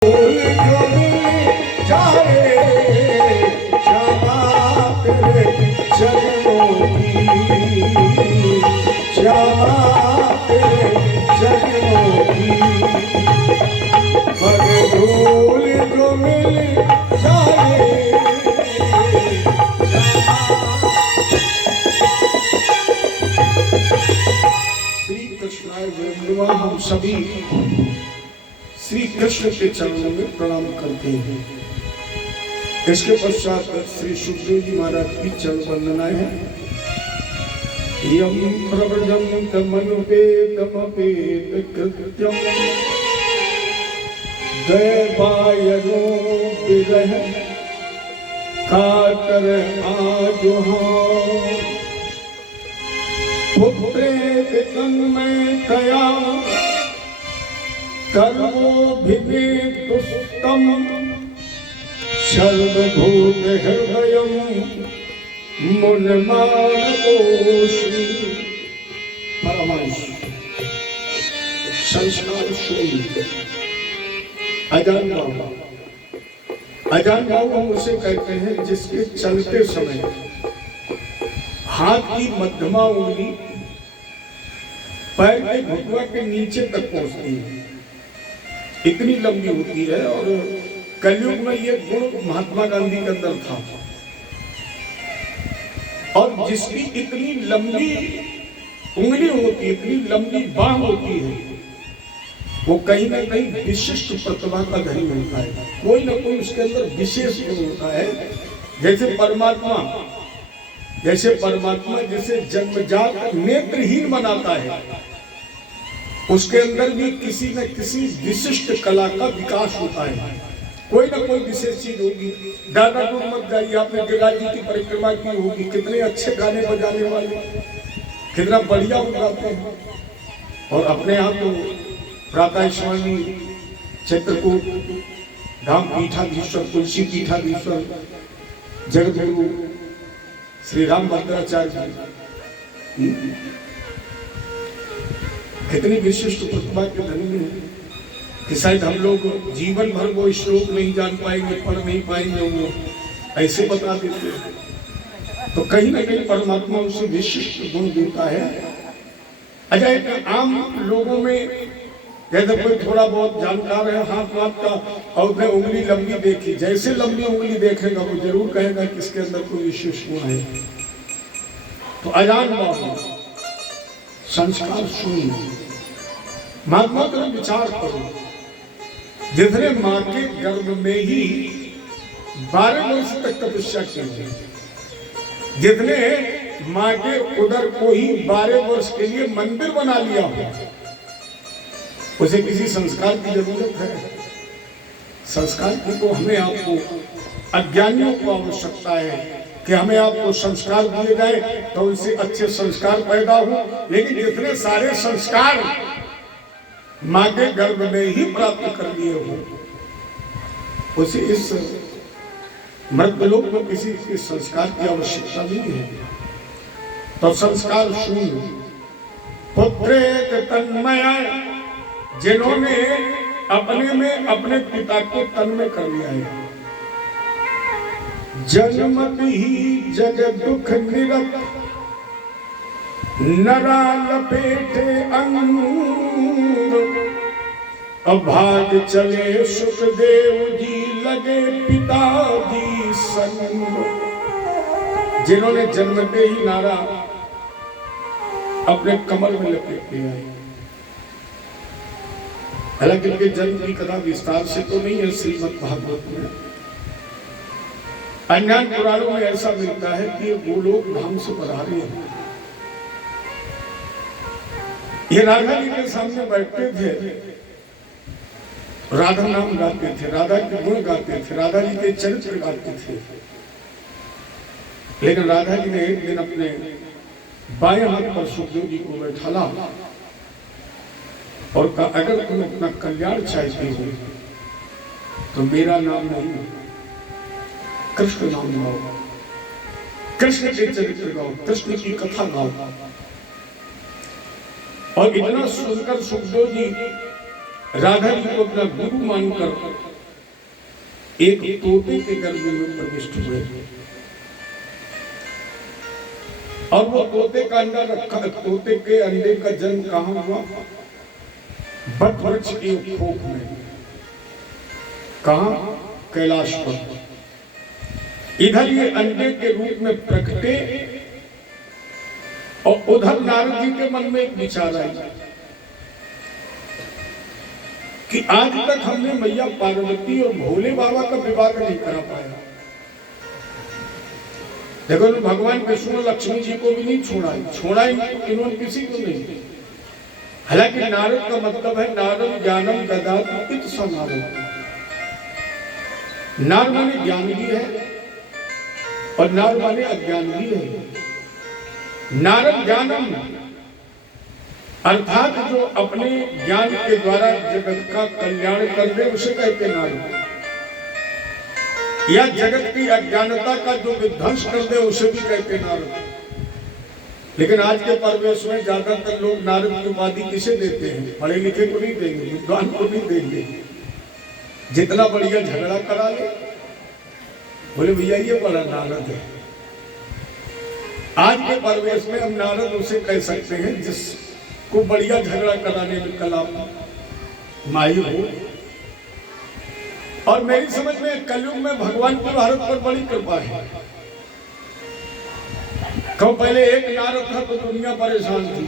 हम सभी श्री कृष्ण के चरणों में प्रणाम करते हैं। इसके पश्चात श्री सुखदेव जी महाराज की चरण वंदनाएं हैं। यम प्रव्रजम तमनुपेतमपेत कृत्यम दैवायनो विरह कातर आजुहां पुत्रेत तन्मयतया कर्मोऽभिनेतुस्तम सर्वभूत हृदयं मुनिमानतोऽस्मि। परमांश संस्कार शून्य अजान भाव हम उसे कहते हैं जिसके चलते समय हाथ की मध्यमा उंगली पैर के घुटवा के नीचे तक पहुंचती है, इतनी लंबी होती है। और कलयुग में ये गुण महात्मा गांधी के अंदर था। और जिसकी इतनी लंबी उंगली होती है, इतनी लंबी बाह होती है, वो कहीं ना कहीं विशिष्ट प्रतिभा का धनी होता है। कोई ना कोई उसके अंदर विशेष गुण होता है। जैसे परमात्मा जैसे जन्मजात नेत्रहीन बनाता है, उसके अंदर भी किसी न किसी विशिष्ट कला का विकास होता है। कोई ना कोई विशेष चीज होगी। दादा दूर मत जाइए, आपने गिरिराज जी की परिक्रमा की होगी, कितने अच्छे गाने बजाने वाले, कितना बढ़िया गाते हैं। और अपने यहाँ तो प्रातः स्वामी चित्रकूट धाम पीठाधीश्वर, तुलसी पीठाधीश्वर, जगदगुरु श्री राम भद्राचार्य जी कितनी विशिष्ट प्रतिभा के धनी हैं कि शायद हम लोग जीवन भर वो श्लोक नहीं जान पाएंगे, पढ़ नहीं पाएंगे, वो ऐसे बता देते हैं। तो कहीं ना कहीं परमात्मा उसे विशिष्ट गुण देता है। अच्छा, आम लोगों में जैसे कोई थोड़ा बहुत जानकार है हाथ का और उसने उंगली लंबी देखी, जैसे लंबी उंगली देखेगा वो जरूर कहेगा कि इसके अंदर कोई विशेष गुण है। तो अजान बाबू संस्कार शून्य। महात्मा का विचार करो, जिसने मां के गर्भ में ही 12 वर्ष तक तपस्या की, जिसने मां के उदर को ही 12 वर्ष के लिए मंदिर बना लिया हो, उसे किसी संस्कार की जरूरत है? संस्कार की तो हमें आपको अज्ञानियों को आवश्यकता है कि हमें आपको संस्कार दिए जाए तो उनसे अच्छे संस्कार पैदा हो। लेकिन जितने सारे संस्कार मां के गर्भ में ही प्राप्त कर लिए हो, उसे इस मृतलोक में किसी के संस्कार की आवश्यकता नहीं है। तो संस्कार शून्य। पुत्रेत तन्मया, जिन्होंने अपने में अपने पिता को तन्मय कर लिया है। जन्मत ही जग दुख निरत, नरा लपेटे अंग, अभाग चले सुखदेव जी लगे पिताजी संग। जिन्होंने जन्मते ही नारा अपने कमर में लपेट लिया है। हालांकि इनके जन्म की कथा विस्तार से तो नहीं है श्रीमद् भागवत में। अन्य पुराणों में ऐसा मिलता है कि वो लोग धाम से पधारे हैं। ये राधा जी के सामने बैठते थे, राधा नाम गाते थे, राधा के गुण गाते थे, राधा जी के चरित्र गाते थे। लेकिन राधा जी ने एक दिन अपने बाएं हाथ पर सुखदेव जी को बैठाला और कहा, अगर तुम अपना कल्याण चाहते हो तो मेरा नाम नहीं, कृष्ण नाम गाओ, कृष्ण के चरित्र गाओ, कृष्ण की कथा गाओ। और इतना सुनकर सुखदेव जी राधा जी को अपना गुरु मानकर एक तोते के गर्भ में प्रविष्ट हुए और वो तोते का अंडा रखा। तोते के अंडे का जन्म कहाँ हुआ? बट वृक्ष की खोख में। कहाँ? कैलाश पर। इधर ये अंडे के रूप में प्रकटे और उधर नारद जी के मन में एक विचार आई कि आज तक हमने मैया पार्वती और भोले बाबा का विवाह नहीं करा पाया। देखो भगवान विष्णु लक्ष्मी जी को भी नहीं छोड़ा इन्होंने किसी को नहीं। हालांकि नारद का मतलब है नारद ज्ञानम ददाति इत स नारद। नार माने ज्ञान भी है और नार माने अज्ञान भी है। नारद ज्ञानम अर्थात जो अपने ज्ञान के द्वारा जगत का कल्याण कर दे उसे कहते नारद, या जगत की अज्ञानता का जो विध्वंस कर दे उसे भी कहते नारद। लेकिन आज के परिवेश में ज्यादातर लोग नारद की उपाधि किसे देते हैं? पढ़े लिखे को नहीं देंगे, विद्वान को नहीं देंगे। जितना बढ़िया झगड़ा करा ले बोले भैया ये बड़ा नारद है। आज के परिवेश में हम नारद उसे कह सकते हैं जिसको बढ़िया झगड़ा कराने में कला माहिर हो। और मेरी समझ में कलयुग में भगवान की भारत पर बड़ी कृपा है। कब पहले एक नारद था तो दुनिया परेशान थी,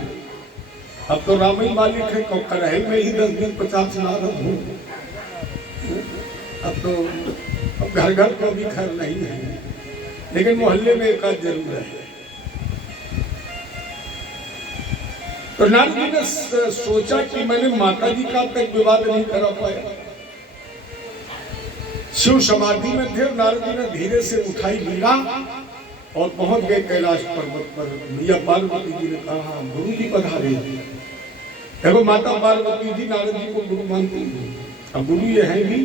अब तो राम ही मालिक है। कब करहल में ही 10-50 नारद हो। अब तो घर घर को भी खैर नहीं है, लेकिन मोहल्ले में एक आध जरूर है। तो नारद जी ने सोचा कि मैंने माता जी का तक विवाद नहीं करा पाया। शिव समाधि में थे। नारद जी ने धीरे से उठाई वीणा और पहुंच गए कैलाश पर्वत पर। मैया पार्वती जी ने कहा गुरु जी पधारे। देखो माता पार्वती जी नारद जी को गुरु मानती है। अब गुरु ये है भी,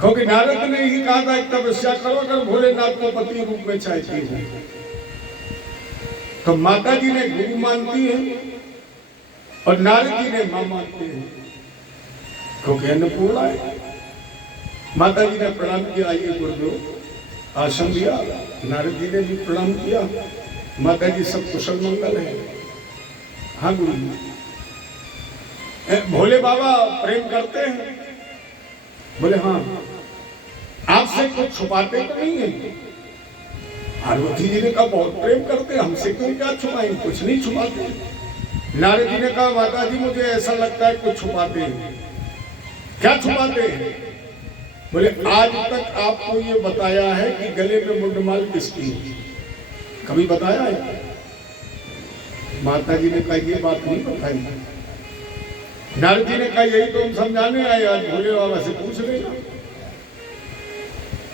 क्योंकि नारद ने ही कहा था एक तपस्या करो अगर भोलेनाथ को पति रूप में चाहती हो। तो माता जी ने गुरु मानती है और नारद जी ने मां मानते हैं, क्योंकि अन्नपूर्णा है। माता जी ने प्रणाम किया, आइए गुरुदेव आसन दिया। नारद जी ने भी प्रणाम किया। माता जी सब कुशल मंगल है? हाँ गुरु जी। भोले बाबा प्रेम करते हैं? बोले हाँ। आपसे कुछ छुपाते तो नहीं है? पार्वती जी ने कहा बहुत प्रेम करते हैं, हमसे क्यों क्या छुपाएंगे? कुछ नहीं छुपाते। नारद जी ने कहा माता जी मुझे ऐसा लगता है कुछ छुपाते हैं। क्या छुपाते हैं? बोले आज तक आपको ये बताया है कि गले में मुंडमाल किसकी है? कभी बताया है? माता जी ने कहा ये बात नहीं बताई। नारद जी ने कहा यही तो हम समझाने आए, आज भोले बाबा से पूछ लेना।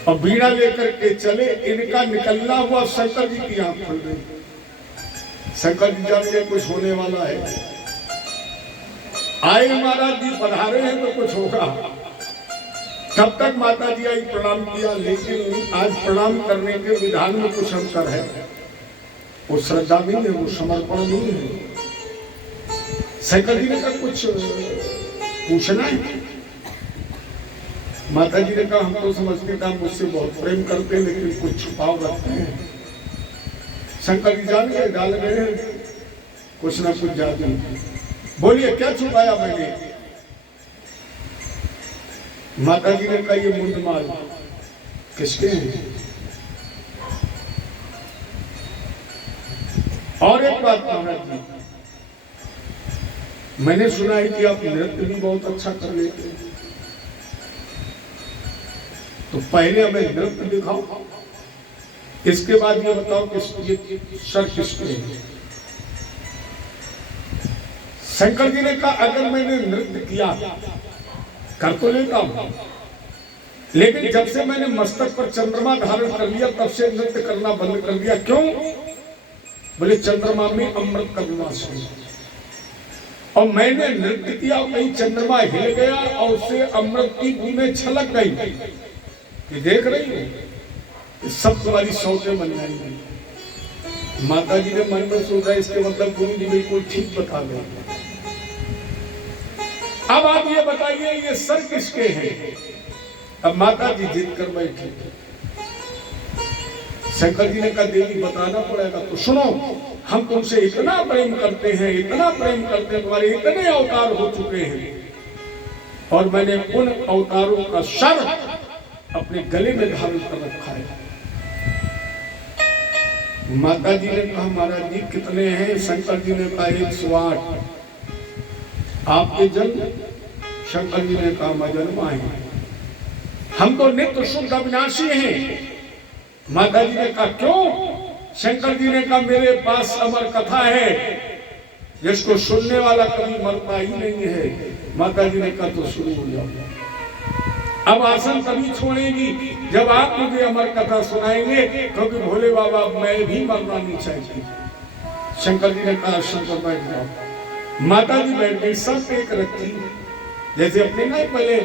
और बीड़ा लेकर के चले। इनका निकलना हुआ शंकर जी की आंख खुल गई। शंकर जी जान के कुछ होने वाला है। आए महाराज जी पधारे हैं तो कुछ होगा। तब तक माता जी आई, प्रणाम किया। लेकिन आज प्रणाम करने के विधान में कुछ अंतर है। वो श्रद्धा नहीं है, वो समर्पण नहीं है। शंकर जी ने कहा कुछ पूछना है? माता जी ने कहा हम तो समझते थे मुझसे बहुत प्रेम करते हैं, लेकिन कुछ छुपाव रखते हैं। शंकर जी जान गए, डाल गए कुछ ना कुछ जादू। बोलिए क्या छुपाया मैंने? माता जी ने कहा ये मुंडमाल किसके हैं? और एक बात महाराज जी, मैंने सुना है कि आप नृत्य भी बहुत अच्छा कर लेते हैं, तो पहले हमें नृत्य दिखाओ, इसके बाद ये बताओ कि ये सर किसके हैं? शंकर जी ने कहा अगर मैंने नृत्य किया कर तो लेता हूं, लेकिन जब से मैंने मस्तक पर चंद्रमा धारण कर लिया तब से नृत्य करना बंद कर दिया। क्यों? बोले चंद्रमा में अमृत का निवास है और मैंने नृत्य किया, कहीं चंद्रमा हिल गया और उससे अमृत की बूंदें छलक गई। ये देख रही है, सब तुम्हारी सौतें बन जाएंगी। माता जी ने मन में सोचा इसके मतलब गुरु जी बिल्कुल ठीक बता गए। अब आप ये बताइए ये सर किसके हैं? अब माता जी जिद कर बैठी। शंकर जी ने कहा देवी बताना पड़ेगा। तो सुनो, हम तुमसे इतना प्रेम करते हैं, इतना प्रेम करते हैं, तुम्हारे इतने अवतार हो चुके हैं और मैंने उन अवतारों का सर अपने गले में धारण कर रखा है। माता जी ने कहा महाराज जी कितने हैं? शंकर जी ने कहा 108। आपके जन्म? शंकर जी ने कहा मैं जन्मा है। हम तो नित्य शुद्ध अविनाशी हैं। माता जी ने कहा क्यों? शंकर जी ने कहा मेरे पास अमर कथा है जिसको सुनने वाला कभी मरता ही नहीं है। माता जी ने कहा तो शुरू हो जाओ। अब आसन तभी छोड़ेगी जब आप मुझे अमर कथा सुनाएंगे, क्योंकि भोले बाबा मैं भी मरना नहीं चाहती। शंकर जी ने कहा शंकर बैठ जाओ। माता जी बैठ गई, सब एक रखी। जैसे अपने ना पहले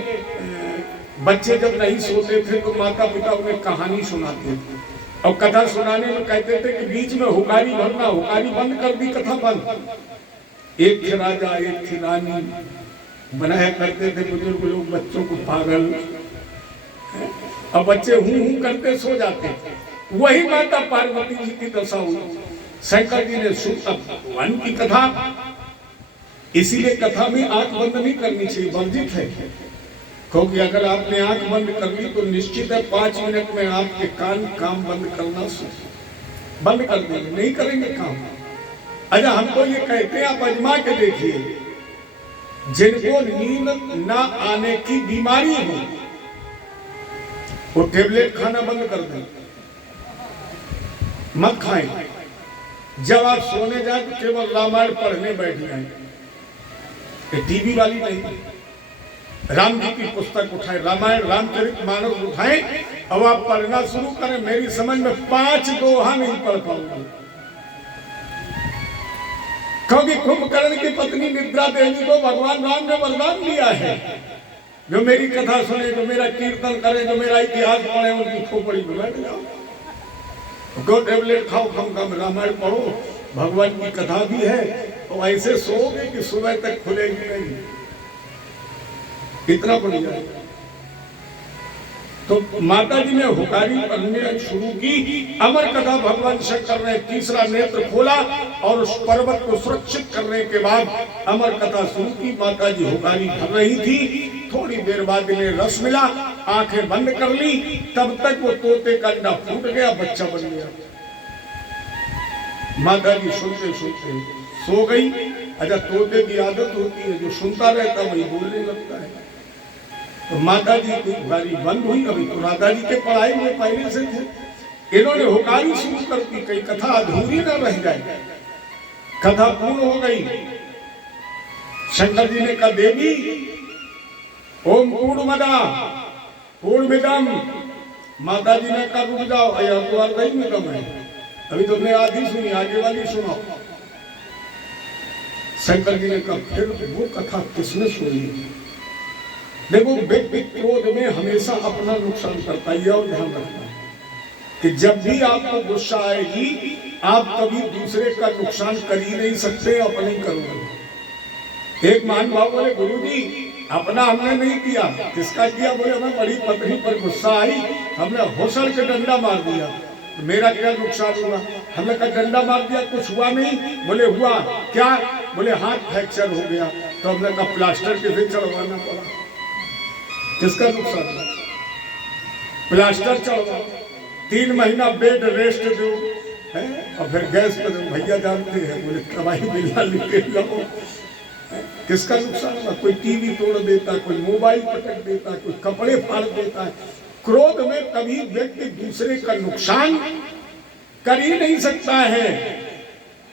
बच्चे जब नहीं सोते थे तो माता पिता उन्हें कहानी सुनाते थे और कथा सुनाने में कहते थे कि बीच में हुकारी भरना, हुकारी बंद कर दी, कथा बंद। एक थे राजा, एक थी रानी, बनाया करते थे बुजुर्ग लोग बच्चों को पागल, और बच्चे हूं करते सो जाते। वही माता पार्वती जी की दशा हुई। शंकर जी ने सुना भगवान की कथा, इसीलिए कथा में आंख बंद नहीं करनी चाहिए, वर्जित है। क्योंकि अगर आपने आंख बंद कर ली तो निश्चित है 5 मिनट में आपके कान काम बंद करना बंद कर देंगे, नहीं करेंगे काम। अच्छा, हमको ये कहते हैं, आप आजमा के देखिए, जिनको नींद ना आने की बीमारी हो वो टेबलेट खाना बंद कर दें, मत खाएं। जब आप सोने जाए तो केवल रामायण पढ़ने बैठ जाए, टीवी वाली नहीं। राम जी की पुस्तक उठाए, रामायण रामचरितमानस उठाएं, अब आप पढ़ना शुरू करें। मेरी समझ में 5 दोहा नहीं पढ़ पाऊंगी, क्योंकि कुंभकर्ण की पत्नी निद्रा देवी को भगवान राम ने वरदान दिया है, जो मेरी कथा सुने, जो मेरा कीर्तन करे, जो मेरा इतिहास पढ़े, उनकी खोपड़ी में बैठ जाओ। दो टेबलेट खाओ, कम कम रामायण पढ़ो, भगवान की कथा भी है, तो ऐसे सोओगे कि सुबह तक खुलेगी नहीं। कितना बढ़िया। तो माता जी ने हुकारी पढ़ने शुरू की। अमर कथा भगवान शंकर ने तीसरा नेत्र खोला और उस पर्वत को सुरक्षित करने के बाद अमर कथा शुरू की। माता जी हुकारी भर रही थी। थोड़ी देर बाद इन्हें रस मिला, आंखें बंद कर ली। तब तक वो तोते का अंडा फूट गया, बच्चा बन गया। माता जी सुनते सुनते सो गई। अच्छा, तोते की आदत होती है, जो सुनता रहता वही बोलने लगता है। तो माता जी की बारी बंद हुई। अभी तो राधा जी के पढ़ाई में पहले से थे। इन्होंने हुकारी शुरू कर दी, कहीं कथा अधूरी ना रह जाए। कथा पूर्ण हो गई। शंकर जी ने कहा देवी ओम पूर्णमदा पूर्णमिदम। माता जी ने कहा रुक जाओ, यह तो अर्धमिदम है, अभी तुमने आधी सुनी, आगे वाली सुनो। शंकर जी ने कहा फिर वो कथा किसने सुनी? देखो, व्यक्ति क्रोध में हमेशा अपना नुकसान करता है, और ध्यान रखना कि जब भी आपको गुस्सा आएगी आप कभी दूसरे का नुकसान कर ही नहीं सकते, अपने ही करोगे। एक महान भाव बोले गुरुजी अपना हमने नहीं किया, किसका किया? बोले हमें बड़ी पत्नी पर गुस्सा आई, हमने होसल के डंडा मार दिया, तो मेरा क्या नुकसान हुआ? हमने कहा डंडा मार दिया, कुछ हुआ नहीं? बोले हुआ। क्या? बोले हाथ फ्रैक्चर हो गया। तो हमने कहा प्लास्टर किसे चढ़वाना पड़ा? किसका नुकसान? प्लास्टर चढ़वा, 3 महीना बेड रेस्ट दो है, और फिर गैस पर भैया जानते हैं, बोले कमाई बिल्ला लेके जाओ। किसका नुकसान हुआ? कोई टीवी तोड़ देता, कोई मोबाइल पटक देता, कोई कपड़े फाड़ देता है। क्रोध में कभी व्यक्ति दूसरे का नुकसान कर ही नहीं सकता है,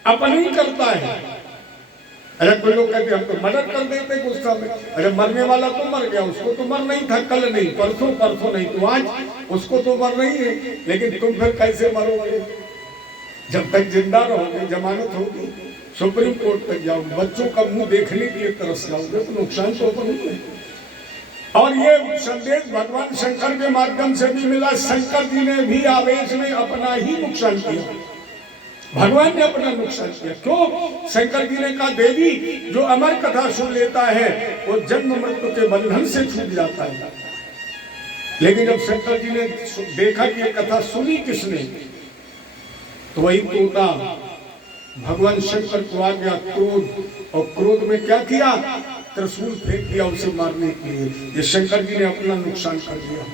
अपने ही करता है। अरे कोई लोग कहते हम तो मर्डर कर देते गुस्सा में। अरे मरने वाला तो मर गया, उसको तो मर नहीं था, कल नहीं, परसों नहीं तो आज, उसको तो मर नहीं है, लेकिन तुम फिर कैसे मरोगे? जब तक जिंदा रहोगे, जमानत होगी, सुप्रीम कोर्ट तक जाओगे, बच्चों का मुंह देखने के लिए तरस जाओगे, तो नुकसान तो अपन है। और ये संदेश भगवान शंकर के माध्यम से भी मिला। शंकर जी ने भी आवेश में अपना ही नुकसान किया, भगवान ने अपना नुकसान किया। क्यों? शंकर जी ने कहा देवी जो अमर कथा सुन लेता है वो जन्म मृत्यु के बंधन से छूट जाता है। लेकिन जब शंकर जी ने देखा कि ये कथा सुनी किसने, तो वही तोता भगवान शंकर को आ गया क्रोध, और क्रोध में क्या किया, त्रिशूल फेंक दिया उसे मारने के लिए। ये शंकर जी ने अपना नुकसान कर दिया,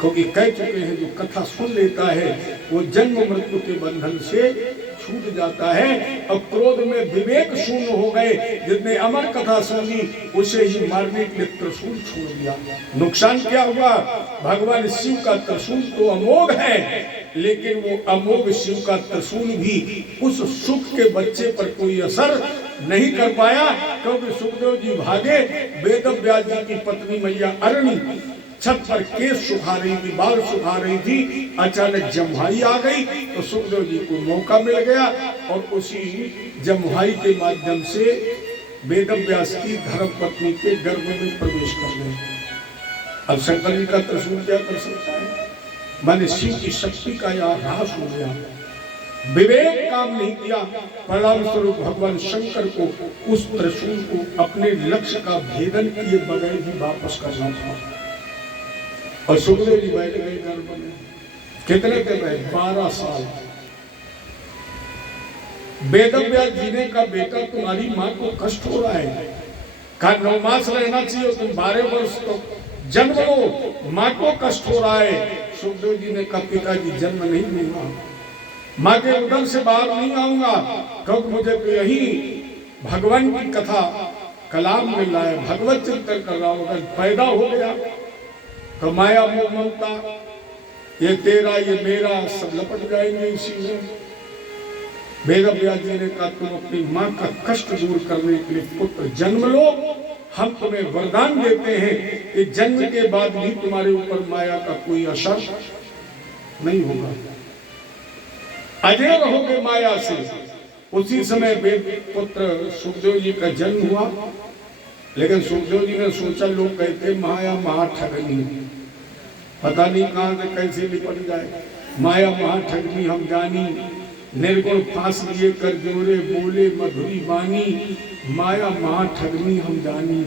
क्योंकि कह चुके हैं जो कथा सुन लेता है वो जन्म मृत्यु के बंधन से छूट जाता है। और क्रोध में विवेक शून्य हो गए, जिसने अमर कथा सुनी उसे ही मारने के लिए त्रिशूल छोड़ दिया। नुकसान क्या हुआ, भगवान शिव का त्रिशूल तो अमोघ है, लेकिन वो अमोघ शिव का त्रिशूल भी उस सुख के बच्चे पर कोई असर नहीं कर पाया, क्योंकि सुखदेव जी भागे। वेदव्यास जी की पत्नी मैया अरणी छत पर केस सुखा रही थी, बाल सुखा रही थी, अचानक जम्हाई आ गई, तो सुखदेव जी को मौका मिल गया और उसी जम्हाई के माध्यम से वेदव्यास की धर्म पत्नी के गर्भ में प्रवेश कर गए। अब शंकर जी का त्रिशूल क्या कर सकता है, माने शिव की शक्ति का यह ह्रास हो गया, विवेक काम नहीं किया। परिणाम स्वरूप भगवान शंकर को उस त्रिशूल को अपने लक्ष्य का भेदन किए बगैर ही वापस करना था। और सुखदेव जी बैठ गए गर्भ में, कितने दिन रहे, 12 साल। वेदव्यास जी ने कहा बेटा तुम्हारी माँ को कष्ट हो रहा है, कहा 9 मास रहना चाहिए, तुम 12 वर्ष तो जन्म लो, माँ को कष्ट हो रहा है। सुखदेव जी ने कहा पिताजी जन्म नहीं लूंगा, माँ के उदर से बाहर नहीं आऊंगा, क्योंकि मुझे तो यही भगवान की कथा कलाम मिल रहा है, भगवत चिंतन कर रहा हूं। अगर पैदा हो गया तो माया मोह ममता, ये तेरा ये मेरा, सब लपट जाएंगे इसी में। वेदव्यास जी ने कहा तुम अपनी माँ का कष्ट दूर करने के लिए पुत्र जन्म लो, हम तुम्हें वरदान देते हैं कि जन्म के बाद भी तुम्हारे ऊपर माया का कोई असर नहीं होगा, अजय रहोगे माया से। उसी समय वेद पुत्र सुखदेव जी का जन्म हुआ। लेकिन सुखदेव जी ने सोचा, लोग कहते माया महाठगनी, पता नहीं कहां से कैसे निपट जाए, माया महाठगनी हम जानी, निर्गुण फांस लिए कर जोरे बोले मधुरी बानी, माया महाठगनी हम जानी।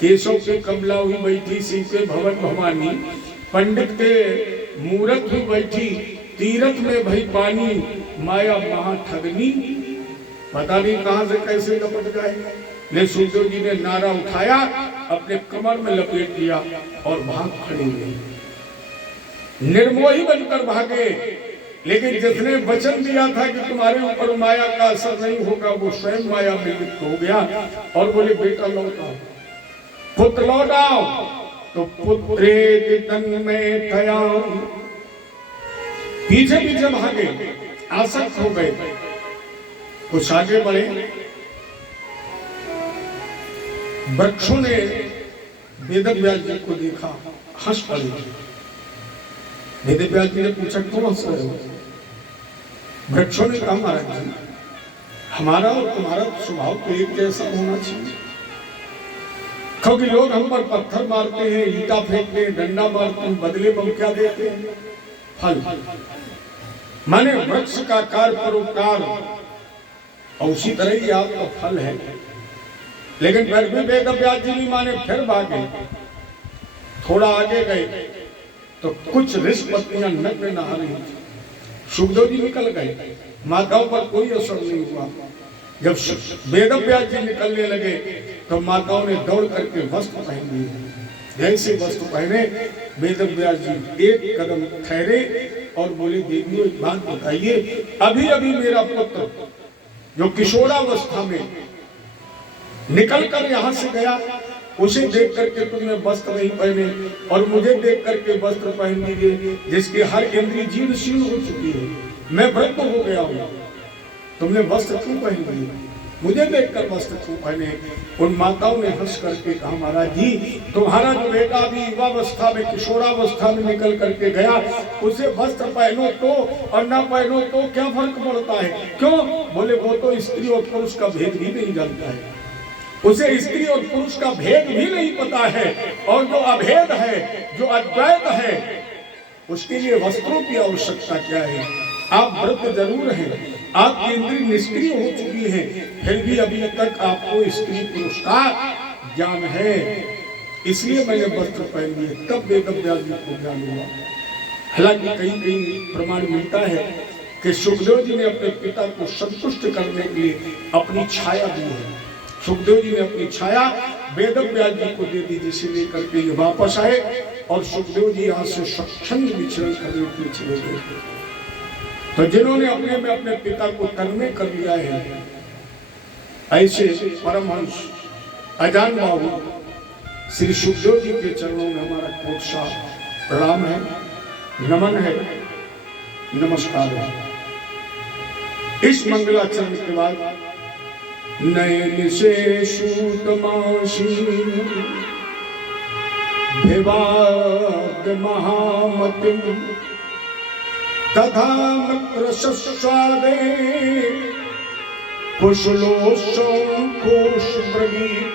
केशव के कमला हुई बैठी शिव के भवन भवानी, पंडित के मूरत हुई बैठी तीरथ में भई पानी, माया महाठगनी पता नहीं कहां से कैसे लपट जाएगा। ले सुखदेव जी ने नारा उठाया, अपने कमर में लपेट लिया और भाग खड़े हुए, निर्मोही बनकर भागे। लेकिन जिसने वचन दिया था कि तुम्हारे ऊपर माया का असर नहीं होगा, वो स्वयं माया में लिप्त हो गया और बोले बेटा लौटाओ, पुत्र लौटाओ। तो पुत्रे तन में थया, पीछे पीछे भागे, आसक्त हो गए। कुछ आगे बढ़े, वृक्षों ने वेदव्यास जी को देखा, हंस पड़े। वेदव्यास जी ने पूछा क्यों हंस रहे हो? वृक्षों ने कहा महाराज जी हमारा और तुम्हारा स्वभाव तो एक जैसा होना चाहिए, क्योंकि लोग हम पर पत्थर मारते हैं, ईटा फेंकते हैं, डंडा मारते हैं, बदले में क्या देते हैं? फल। माने वृक्ष का कार्य परोपकार, और उसी तरह ही आपका फल है। लेकिन फिर भी वेदव्यास जी नहीं माने, फिर भागे। थोड़ा आगे गए तो कुछ ऋषि पत्नियां नग्न नहा रही थी। सुखदेव जी निकल गए, माताओं पर कोई असर नहीं हुआ। जब वेदव्यास जी निकलने लगे तो माताओं ने दौड़ करके वस्त्र पहन लिए। जैसे वस्त्र पहने वेदव्यास जी एक कदम ठहरे और बोले देवियों एक बात बताइए, अभी अभी मेरा पुत्र जो किशोरावस्था में निकल कर यहाँ से गया, उसे देख करके तुमने वस्त्र नहीं पहने और मुझे देख करके वस्त्र पहन लीजिए, जिसके हर इंद्रिय जीर्ण शीर्ण हो चुकी है, मैं वृद्ध हो गया हूँ, तुमने वस्त्र क्यों पहन लिए, मुझे देखकर वस्त्र क्यों पहने? उन माताओं ने हंस करके कहा महाराज जी तुम्हारा जो बेटा अभी युवावस्था में किशोरावस्था में निकल करके गया, उसे वस्त्र पहनो तो और ना पहनो तो क्या फर्क पड़ता है? क्यों? बोले वो तो स्त्री और पुरुष का भेद भी नहीं जानता है, उसे स्त्री और पुरुष का भेद भी नहीं पता है, और जो अभेद है, जो अद्वैत है, उसके लिए वस्त्रों की आवश्यकता क्या है? आप वृद्ध जरूर हैं, आपकी इंद्रिय निष्क्रिय हो चुकी है, फिर भी अभी तक आपको स्त्री पुरुष का ज्ञान है। इसलिए मैंने वस्त्र पहन लिए, तब वेद व्यास जी को ज्ञान हुआ। हालांकि कहीं कहीं प्रमाण मिलता है कि सुखदेव जी ने अपने पिता को संतुष्ट करने के लिए अपनी छाया दी है। सुखदेव जी ने अपनी छाया वेद व्यास जी को दे दी, जिसे लेकर के ये वापस आए और सुखदेव जी यहाँ से सत्संग विचरण करने के लिए चले गए। तो जिन्होंने अपने में अपने पिता को तन्मय कर लिया है, ऐसे परमहंस अजान बाबू श्री सुखदेव जी के चरणों में हमारा कोट सा प्रणाम है, नमन है, नमस्कार है। इस मंगलाचरण के बाद नयन से सूतमासी विवाद महामतिम तथा मित्र सस्वादे कुशलोत्सव कोश प्रगीत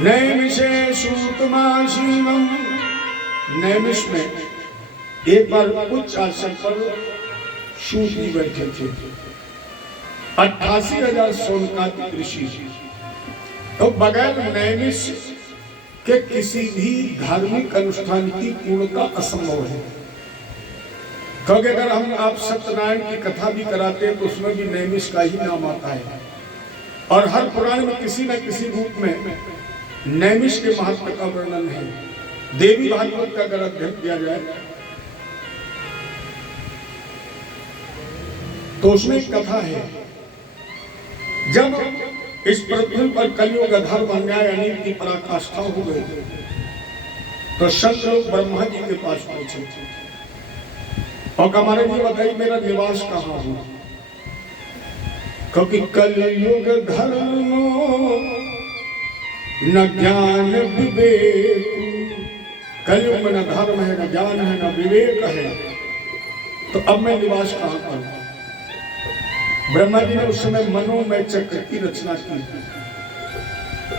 नैमिषे सूतमासीनम। नैमिष में एक बार उच्च आसन पर सूत जी बैठे थे, 88,000 सोनकादि ऋषि। तो बगैर नैमिष के किसी भी धार्मिक अनुष्ठान की पूर्णता असंभव है। क्योंकि अगर हम आप सत्यनारायण की कथा भी कराते हैं तो उसमें भी नैमिष का ही नाम आता है, और हर पुराण में किसी न किसी रूप में नैमिष के महत्व का वर्णन है। देवी भागवत का अगर अध्ययन किया जाए तो उसमें एक कथा है, जब इस पृथ्वी पर कलयुग अधर्म अन्याय अनिल की पराकाष्ठा हो गई तो संत लोग ब्रह्मा जी के पास पहुंचे और हमारे जी बताइए मेरा निवास कहाँ हो, क्योंकि कलयुग धर्म न ज्ञान विवेक, कलयुग में न धर्म है, न ज्ञान है, न विवेक है, तो अब मैं निवास कहाँ करूं। ब्रह्मा जी ने उस समय मनोमय चक्र की रचना की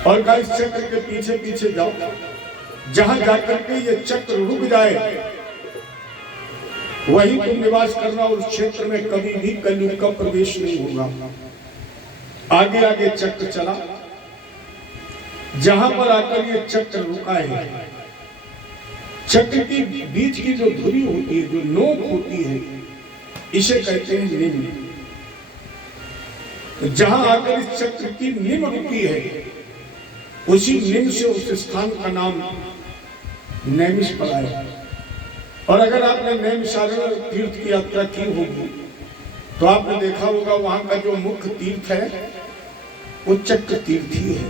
और कहा इस चक्र के पीछे पीछे जाओ, जहां जाकर के ये चक्र रुक जाए वही तुम निवास करना, उस क्षेत्र में कभी भी कलयुग का प्रवेश नहीं होगा। आगे आगे चक्र चला, जहां पर आकर ये चक्र रुका है, चक्र की बीच की जो धुरी होती है, जो नोक होती है, इसे कहते हैं निम्न। जहां आकर इस चक्र की निम्न रुकी है, उसी निम्न से उस स्थान का नाम नैमिष पड़ा है। और अगर आपने नैमिषारण्य तीर्थ की यात्रा की होगी तो आपने देखा होगा वहां का जो मुख्य तीर्थ है वो चक्र तीर्थ ही है।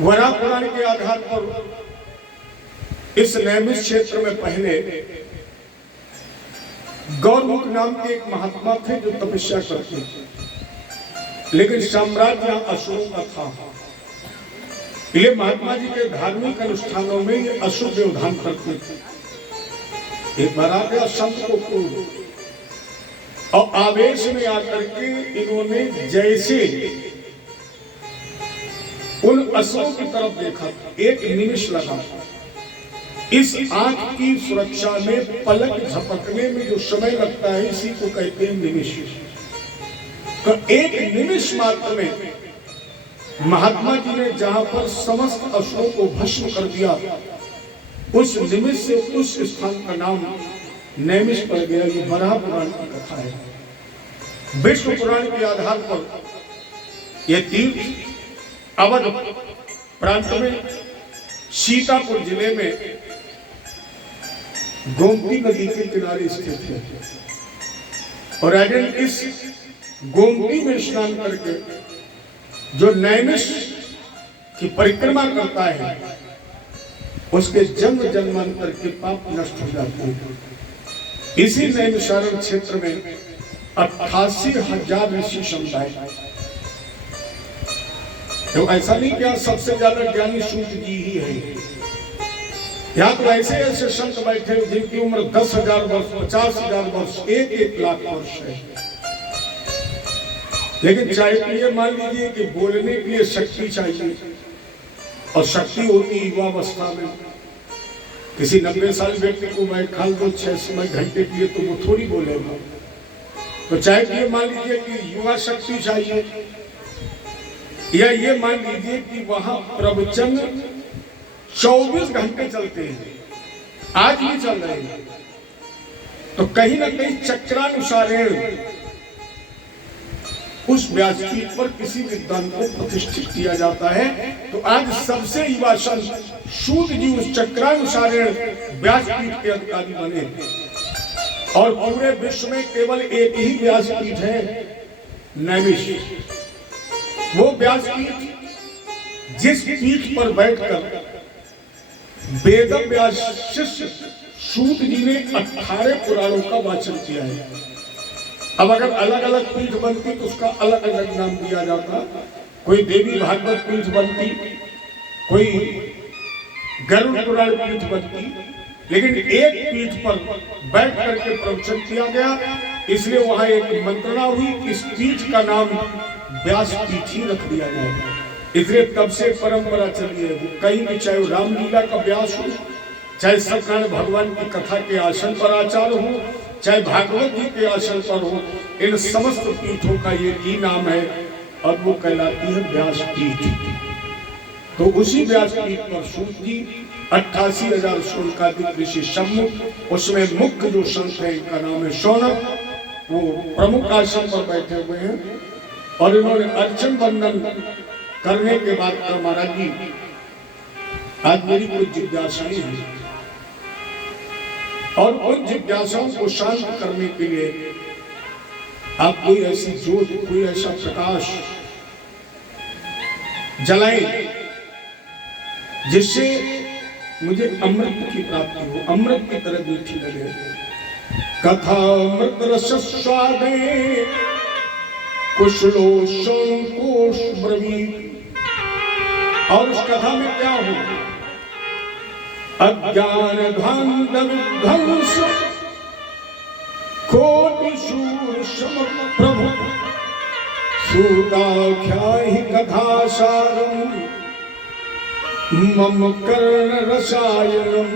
वराह पुराण के आधार पर इस नैमिष क्षेत्र में पहले गौरमुख नाम के एक महात्मा थे जो तपस्या करते थे, लेकिन साम्राज्य असुरों का था। इसलिए महात्मा जी के धार्मिक अनुष्ठानों में ये असुर व्यवधान करते थे। एक बार आ गया संत को क्रोध और आवेश में आकर के इन्होंने जैसे उन असुरों की तरफ देखा, एक निमिष लगा। इस आंख की सुरक्षा में पलक झपकने में जो समय लगता है इसी को कहते हैं निमिष। तो एक निमिष मात्र में महात्मा जी ने जहां पर समस्त असुरों को भस्म कर दिया, उस निमिष से उस स्थान का नाम नैमिष पड़ गया। ये वराह पुराण की कथा है। विष्णु पुराण के आधार पर यह तीर्थ अवध प्रांत में सीतापुर जिले में गोमती नदी के किनारे स्थित है। और अगर इस गोमती में स्नान करके जो नैमिष की परिक्रमा करता है उसके जन्म जन्मांतर के पाप नष्ट हो जाते हैं। इसी नैमिषारण्य क्षेत्र में 88,000 ऋषि समुदाय। तो ऐसा नहीं क्या सबसे ज्यादा ज्ञानी सूत जी ही है, यहाँ तो ऐसे ऐसे संत बैठे जिनकी उम्र 10,000 वर्ष, 50,000 वर्ष, 1-1 लाख वर्ष है। लेकिन चाहे ये मान लीजिए कि बोलने के लिए शक्ति चाहिए, और शक्ति होती युवावस्था में। किसी 90 साल व्यक्ति को बैठा दो 6 घंटे के लिए तो वो थोड़ी बोलेगा। तो चाहे ये मान लीजिए कि युवा शक्ति चाहिए, या ये मान लीजिए कि वहां प्रवचन 24 घंटे चलते हैं, आज भी चल रहे हैं, तो कहीं ना कहीं चक्रानुसारेण उस व्यासपीठ पर किसी विद्वान को प्रतिष्ठित किया जाता है। तो आज सबसे युवा संत सूत जी उस चक्रानुसारेण व्यासपीठ के अधिकारी बने और पूरे विश्व में केवल एक ही व्यासपीठ है, नैमिष। वो व्यासपीठ जिस पीठ पर बैठकर वेद व्यास शिष्य सूत जी ने 18 पुराणों का वाचन किया है। अब अगर अलग अलग पीठ बनती तो उसका अलग अलग नाम दिया जाता। कोई देवी भागवत पीठ बनती, कोई गरुड़ पुराण पीठ बनती, लेकिन एक पीठ पर बैठ करके प्रवचन किया गया, इसलिए वहां एक मंत्रणा हुई, इस पीठ का नाम व्यास पीठ ही रख दिया जाएगा। इसलिए तब से परंपरा चली है। कहीं भी चाहे रामलीला का व्यास हो, चाहे सत्यनारायण भगवान की कथा के आसन पर आचार हो, चाहे भागवत जी के आसन पर हो, इन समस्त पीठों का ये ही नाम है और वो कहलाती है व्यास पीठ। तो उसी व्यास पीठ पर सूत जी 88,000 शुल्काधिक ऋषि सम्मुख, उसमें मुख्य जो संत है इनका नाम है शौनक, वो प्रमुख आसन पर बैठे हुए हैं और इन्होंने अर्चन बंदन करने के बाद कहा, महाराज जी आज मेरी कोई जिज्ञासाएं हैं और उन जिज्ञासाओं को शांत करने के लिए आप कोई ऐसी ज्योत, कोई ऐसा प्रकाश जलाएं जिससे मुझे अमृत की प्राप्ति हो, अमृत की तरह मीठी लगे। कथा अमृत रस स्वादे कुशलो संकोश ब्रवीत। और उस कथा में क्या हो? अज्ञान ध्वंद विध्वंस कोटि शूर समर्थ प्रभु सूताख्याहि कथा सारम मम कर्ण रसायनम।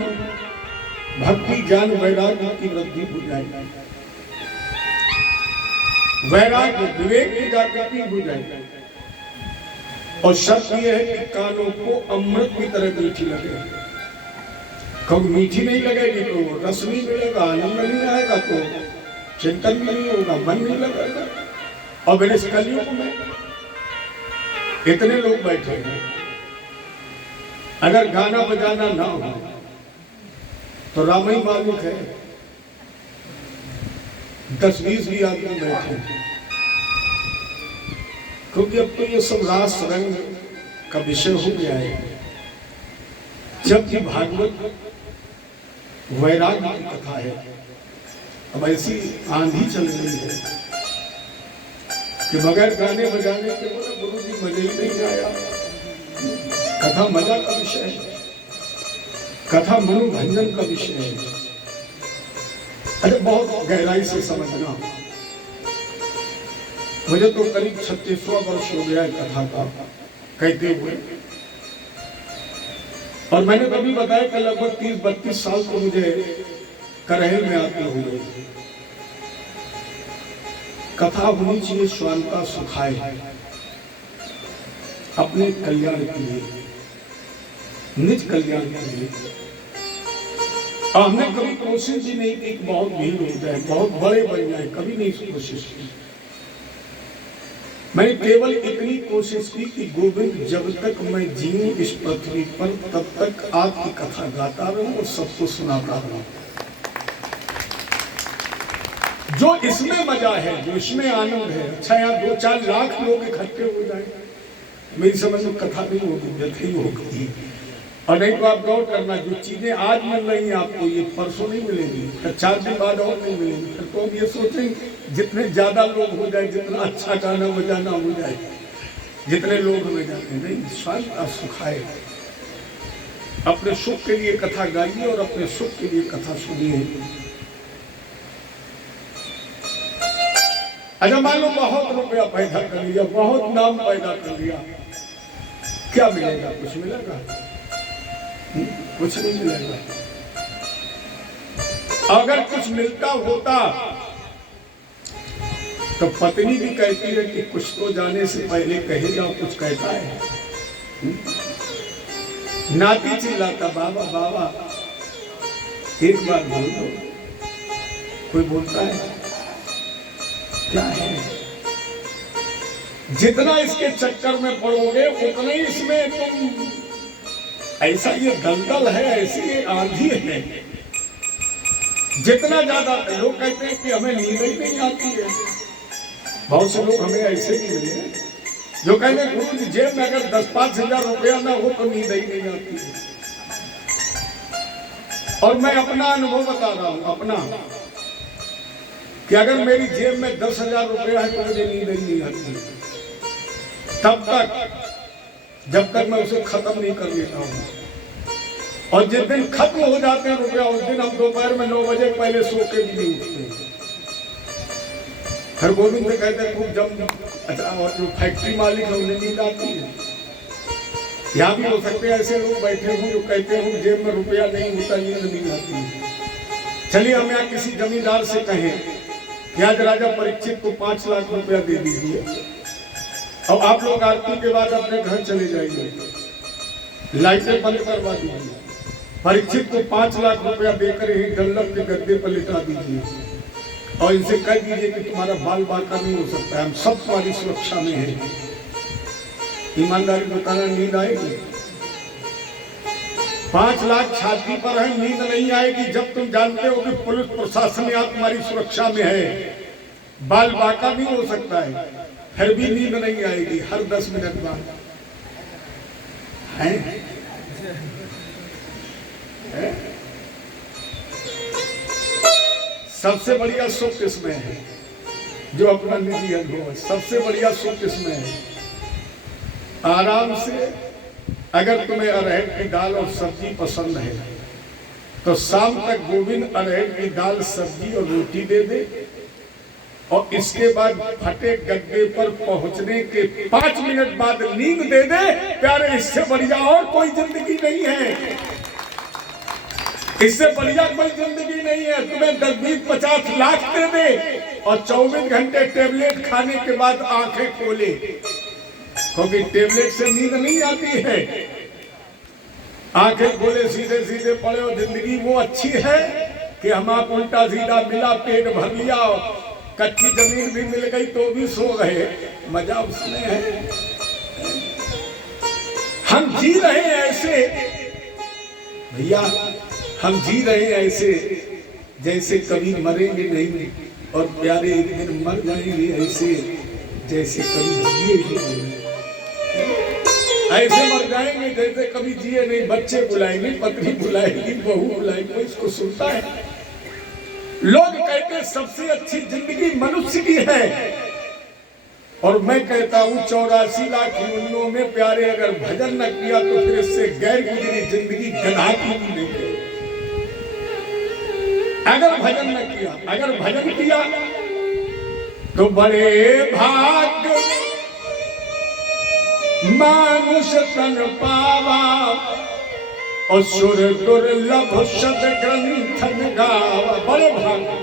भक्ति ज्ञान वैराग्य की वृद्धि हो जाएगी, वैराग्य विवेक की जागृति हो जाएगी। और सत्य यह है कि कानों को अमृत की तरह मीठी लगे। कब मीठी नहीं लगेगी तो रस नहीं मिलेगा, आनंद नहीं आएगा, तो चिंतन नहीं होगा, मन नहीं लगेगा। और मेरे इस कलयुग में इतने लोग बैठे हैं, अगर गाना बजाना ना हो तो राम ही मालिक है, 10-20 भी आदमी बैठे, क्योंकि अब तो ये सब रास रंग का विषय हो गया है। जबकि भागवत वैराग्य की कथा है। अब ऐसी आंधी चल रही है कि बगैर गाने बजाने के बोले गुरु जी मजा ही नहीं आया। कथा मजा का विषय है, कथा मनोरंजन का विषय है। अरे बहुत गहराई से समझना। मुझे तो करीब 36वां वर्ष हो गया है कथा का कहते हुए, और मैंने कभी बताया कि लगभग 30-32 साल तो मुझे करहल में आते हुए। कथा होनी चाहिए स्वांता सुखाए, अपने कल्याण के लिए, निज कल्याण के लिए। हमने कभी कोशिश ही नहीं की कि बहुत भीड़ हो जाए, बहुत बड़े बन जाए, कभी नहीं कोशिश की। मैंने केवल इतनी कोशिश की कि गोविंद जब तक मैं जीऊं इस पृथ्वी पर तब तक आपकी कथा गाता रहूं और सबको सुनाता रहूं। जो इसमें मजा है, जो इसमें आनंद है, अच्छा यहाँ 2-4 लाख लोग इकट्ठे हो जाए, मेरी समझ में कथा नहीं होगी, व्यथा ही होगी। और नहीं तो आप गौर करना, जो चीजें आज मिल रही हैं आपको ये परसों नहीं मिलेंगी, फिर 4 दिन बाद और नहीं मिलेंगी। फिर तो हम ये सोचें जितने ज्यादा लोग हो जाए, जितना अच्छा गाना बजाना हो जाए, जितने लोग हमें जाते हैं, नहीं स्वांता सुखाए। अपने सुख के लिए कथा गाइए और अपने सुख के लिए कथा सुनिए। अच्छा मान लो बहुत रुपया पैदा कर लिया, बहुत नाम पैदा कर लिया, क्या मिलेगा? कुछ मिलेगा? कुछ नहीं मिलेगा। अगर कुछ मिलता होता तो पत्नी भी कहती है कि कुछ तो जाने से पहले कहे जाओ, कुछ कहता है। नाती चिल्लाता, बाबा बाबा एक बार बोल दो। कोई बोलता है क्या है? जितना इसके चक्कर में पड़ोगे उतना ही इसमें तुम, ऐसा ये दलदल है, ऐसी ये आंधी है। जितना ज्यादा लोग कहते हैं कि हमें नींद ही नहीं आती है। बहुत से लोग हमें ऐसे भी मिले जो कहते हैं गुरु जी जेब में अगर 10-5 हजार रुपया ना हो तो नींद ही नहीं आती है। और मैं अपना अनुभव बता रहा हूं, अपना, कि अगर मेरी जेब में 10,000 रुपया है तो मुझे नींद ही नहीं आती तब तक, जब तक मैं उसे खत्म नहीं कर लेता हूं। और जिस दिन खत्म हो जाते हैं रुपया, उस दिन हम दोपहर में 9 बजे पहले सो के भी नहीं उठते। हर गोविंद से कहते हैं खूब जम। अच्छा, और जो फैक्ट्री मालिक है उन्हें नींद आती है। यहाँ भी हो सकते हैं ऐसे लोग बैठे हों जो कहते हैं जेब में रुपया नहीं होता, नींद नहीं आती है। चलिए हम यहाँ किसी जमींदार से कहें कि आज राजा परीक्षित को 5 लाख रुपया दे दीजिए और आप लोग आरती के बाद अपने घर चले जाइए, लाइटें बंद करवा दीजिए, परीक्षित को 5 लाख रुपया देकर ही डल्लभ के गद्दे पर लिटा दीजिए और इनसे कह दीजिए कि तुम्हारा बाल बांका नहीं हो सकता है, हम सब तुम्हारी सुरक्षा में हैं। ईमानदारी बताना, नींद आएगी? 5 लाख छाती पर है, नींद नहीं आएगी जब तुम जानते हो कि पुलिस प्रशासन यहाँ तुम्हारी सुरक्षा में है। बाल बांका भी हो सकता है, फिर भी नींद नहीं आएगी हर 10 मिनट बाद। है? सबसे बढ़िया सुख किसमें है? जो अपना निजी अनुभव है, सबसे बढ़िया सुख किसमें है? आराम से, अगर तुम्हें अरहर की दाल और सब्जी पसंद है तो शाम तक गोविंद अरहर की दाल, सब्जी और रोटी दे दे और इसके बाद फटे गद्दे पर पहुंचने के 5 मिनट बाद नींद दे दे। प्यारे, इससे बढ़िया और कोई जिंदगी नहीं है, इससे बढ़िया कोई जिंदगी नहीं है। तुम्हें 10-20-50 लाख दे दे और 24 घंटे टेबलेट खाने के बाद आंखें खोले, क्योंकि टेबलेट से नींद नहीं आती है। आंखें खोले, सीधे सीधे पड़े और जिंदगी वो अच्छी है कि हम आप उल्टा सीधा मिला, पेट भर लिया, कच्ची जमीन भी मिल गई तो भी सो गए, मजा उसमें है। हम जी रहे हैं ऐसे भैया, हम जी रहे हैं ऐसे जैसे कभी मरेंगे नहीं, और प्यारे एक दिन मर जाएंगे ऐसे जैसे कभी जिए नहीं। ऐसे मर जाएंगे जैसे कभी जिए नहीं। बच्चे बुलाएंगे, पत्नी बुलाएगी, बहू बुलाएगी, कोई इसको सुनता है? लोग कहते हैं सबसे अच्छी जिंदगी मनुष्य की है, और मैं कहता हूं 84 लाख योनियों में प्यारे अगर भजन न किया तो फिर इससे गैर गुजरी जिंदगी गधा की भी नहीं है। अगर भजन न किया, अगर भजन किया तो बड़े भाग्य मानुष तन पावा और सुर दुर्लभ शब्द ग्रंथन गावा। बड़े भाग्य,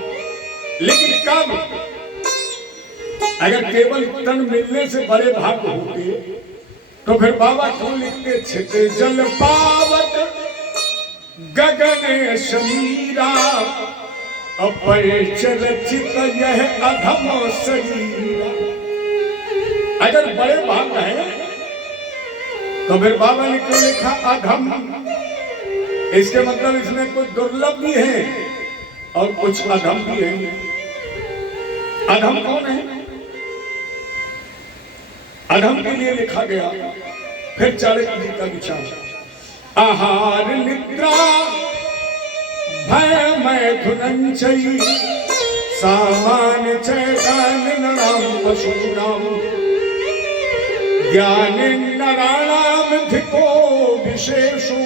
लेकिन कब? अगर केवल तन मिलने से बड़े भाग्य होते तो फिर बाबा क्यों लिखते छित जल पावत गगन समीरा अपरिचरित यह अधम शरीरा। अगर बड़े भाग्य है तो फिर बाबा ने क्यों लिखा अधम? इसके मतलब इसमें कुछ दुर्लभ भी है और कुछ अधम भी है। अधम कौन है? अधम के लिए लिखा गया फिर चाणक्य जी का विचार, आहार निद्रा भय मैथुन चई सामान्य चैतान नराम पशूनाम ज्ञान नराणाम धिको विशेषो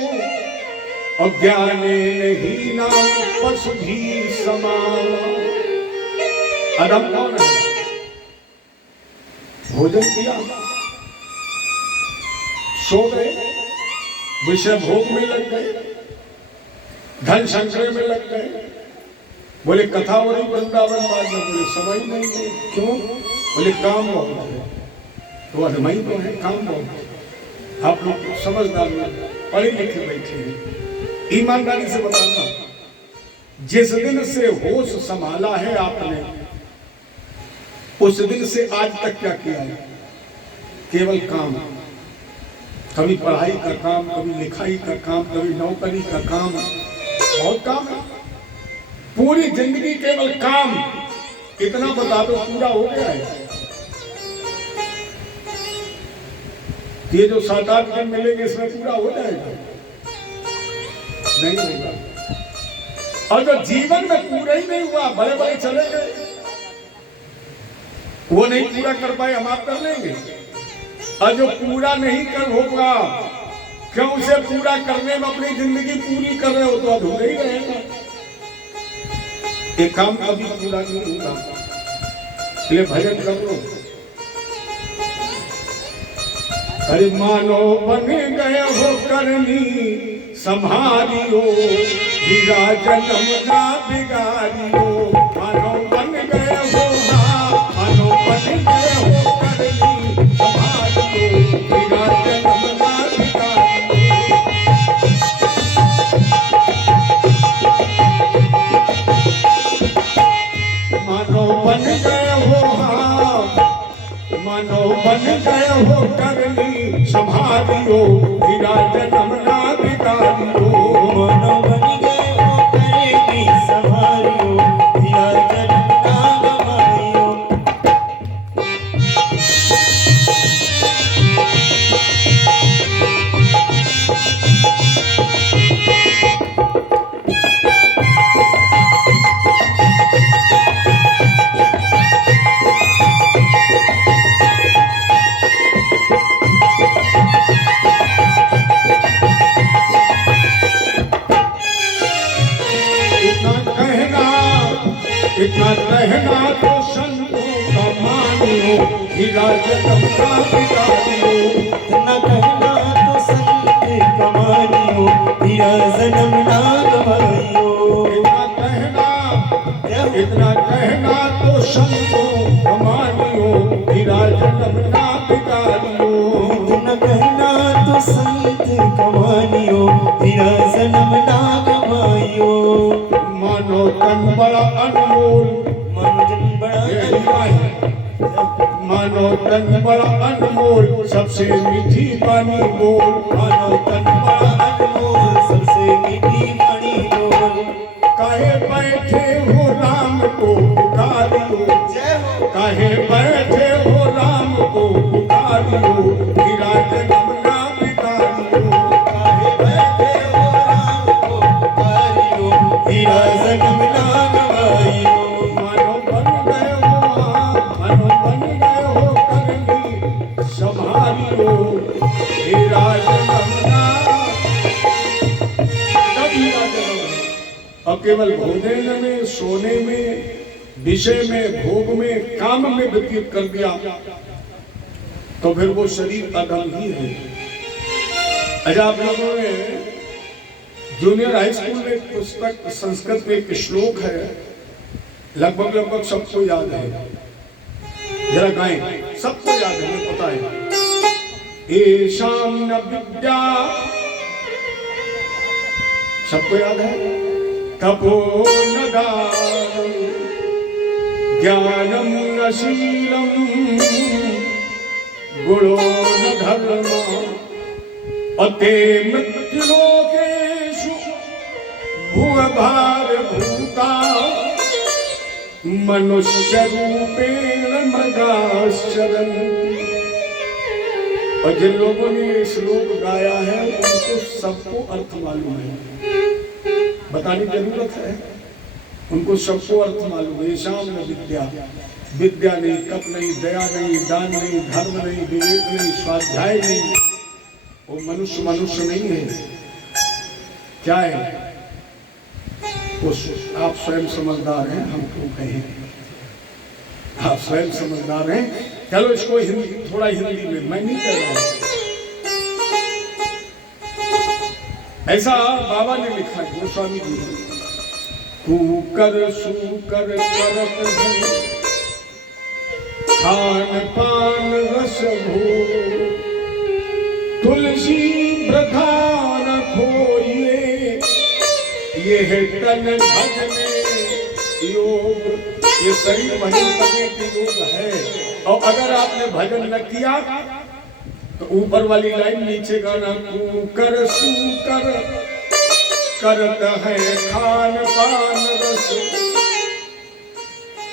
अज्ञाने ही नाम पशु भी समान। अधम कौन है? भोजन किया, सो गए, विषय भोग में लग गए, धन संचय में लग गए, बोले कथा हो रही वृंदावन बाद में, बोले समझ नहीं है। क्यों? बोले काम बहुत है। तो अधमई तो है, काम बहुत है। आप लोग समझदार लोग पढ़े लिखे बैठे हैं, ईमानदारी से बताना, जिस दिन से होश संभाला है आपने, उस दिन से आज तक क्या किया है? केवल काम। कभी पढ़ाई का काम, कभी लिखाई का काम, कभी नौकरी का काम, बहुत काम है। पूरी जिंदगी केवल काम। इतना बता दो पूरा हो गया है। ये जो 7-8 दिन मिलेंगे इसमें पूरा हो जाएगा? नहीं होगा। और जो जीवन में पूरा ही नहीं हुआ, बड़े बड़े चले गए, वो नहीं पूरा कर पाए, हम आप कर लेंगे। और जो पूरा नहीं कर होगा, क्यों उसे पूरा करने में अपनी जिंदगी पूरी कर रहे हो तो अधूरा ही रहेगा। एक काम कभी पूरा नहीं होगा, इसलिए भजन कर लो। अरे मानो बन गए हो करनी संभालियो, हीरा जन्म ना बिगाड़ियो। मानो बन गए हो, मानो बन गए हो करनी संभालियो, हीरा जन्म ना बिगाड़ियो। मानो बन गए हो, मानो बन गए हो करनी संभालियो, हीरा जन्म ना बिगाड़ियो। मानो बन गए हो करनी संभालियो, हीरा जन्म ना गवाइयो। इतना कहना तो संतों का मानियो, हीरा जन्म ना बिगाड़ियो। इतना कहना तो संत का मानियो, हीरा जन्म ना गवाइयो। इतना कहना तो संतों का मानियो, हीरा जन्म ना बिगाड़ियो। इतना कहना तो संत का मानियो, हीरा जन्म ना गवाइयो। मानो तन बड़ा अनमोल, मानो जन बड़ा मानो तन बड़ा अनमोल, सबसे मीठी बानी बोल। मानो तन बड़ा अनमोल, सबसे मीठी बानी बोल। काहे बैठे हो राम को पुकारियो, जय हो। काहे बैठे हो राम को पुकारियो, हीरा जन्म ना बिगाड़ियो। काहे बैठे हो राम को पुकारियो, हीरा जन्म ना गवाइयो। मानो बन गए हो, मानो बन गए हो करनी संभालियो, हीरा जन्म ना। तब हीरा जन्म। अब केवल भोजन में, सोने में, विषय में, भोग में, काम में व्यतीत कर दिया तो फिर वो शरीर अधम ही है। अच्छा, आप लोगों ने जूनियर हाई स्कूल में एक पुस्तक संस्कृत में एक श्लोक है, लगभग लगभग सबको याद है, जरा गाएं। सबको याद है, मुझे पता है। एशाम न विद्या, सबको याद है। तपो न दानं, ज्ञानम न शीलम, गुणो न धर्म, अते मृत्युलोकेषु भुवभार भूता, मनुष्य रूपेण मृगाश्चरन्ति। और जिन लोगों ने ये श्लोक गाया है उनको सबको अर्थ मालूम है, बताने की जरूरत है। उनको सबको अर्थ मालूम है। शाम न विद्या, विद्या नहीं, तप नहीं, दया नहीं, दान नहीं, धर्म नहीं, विवेक नहीं, स्वाध्याय नहीं, वो मनुष्य मनुष्य नहीं है। क्या है? उस आप स्वयं समझदार हैं, हम क्यों कहें? आप स्वयं समझदार हैं। चलो इसको हिंदी, थोड़ा हिंदी में, मैं नहीं कह रहा हूं। ऐसा बाबा ने लिखा है, गोस्वामी जी ने। कूकर सूकर करत हैं खान पान रस भोग, तुलसी वृथा रखोइए ये है तन भजने योग। ये शरीर भजन करने के योग है। और अगर आपने भजन न किया तो ऊपर वाली लाइन नीचे गाना, कूकर सूकर करत है खान पान रस,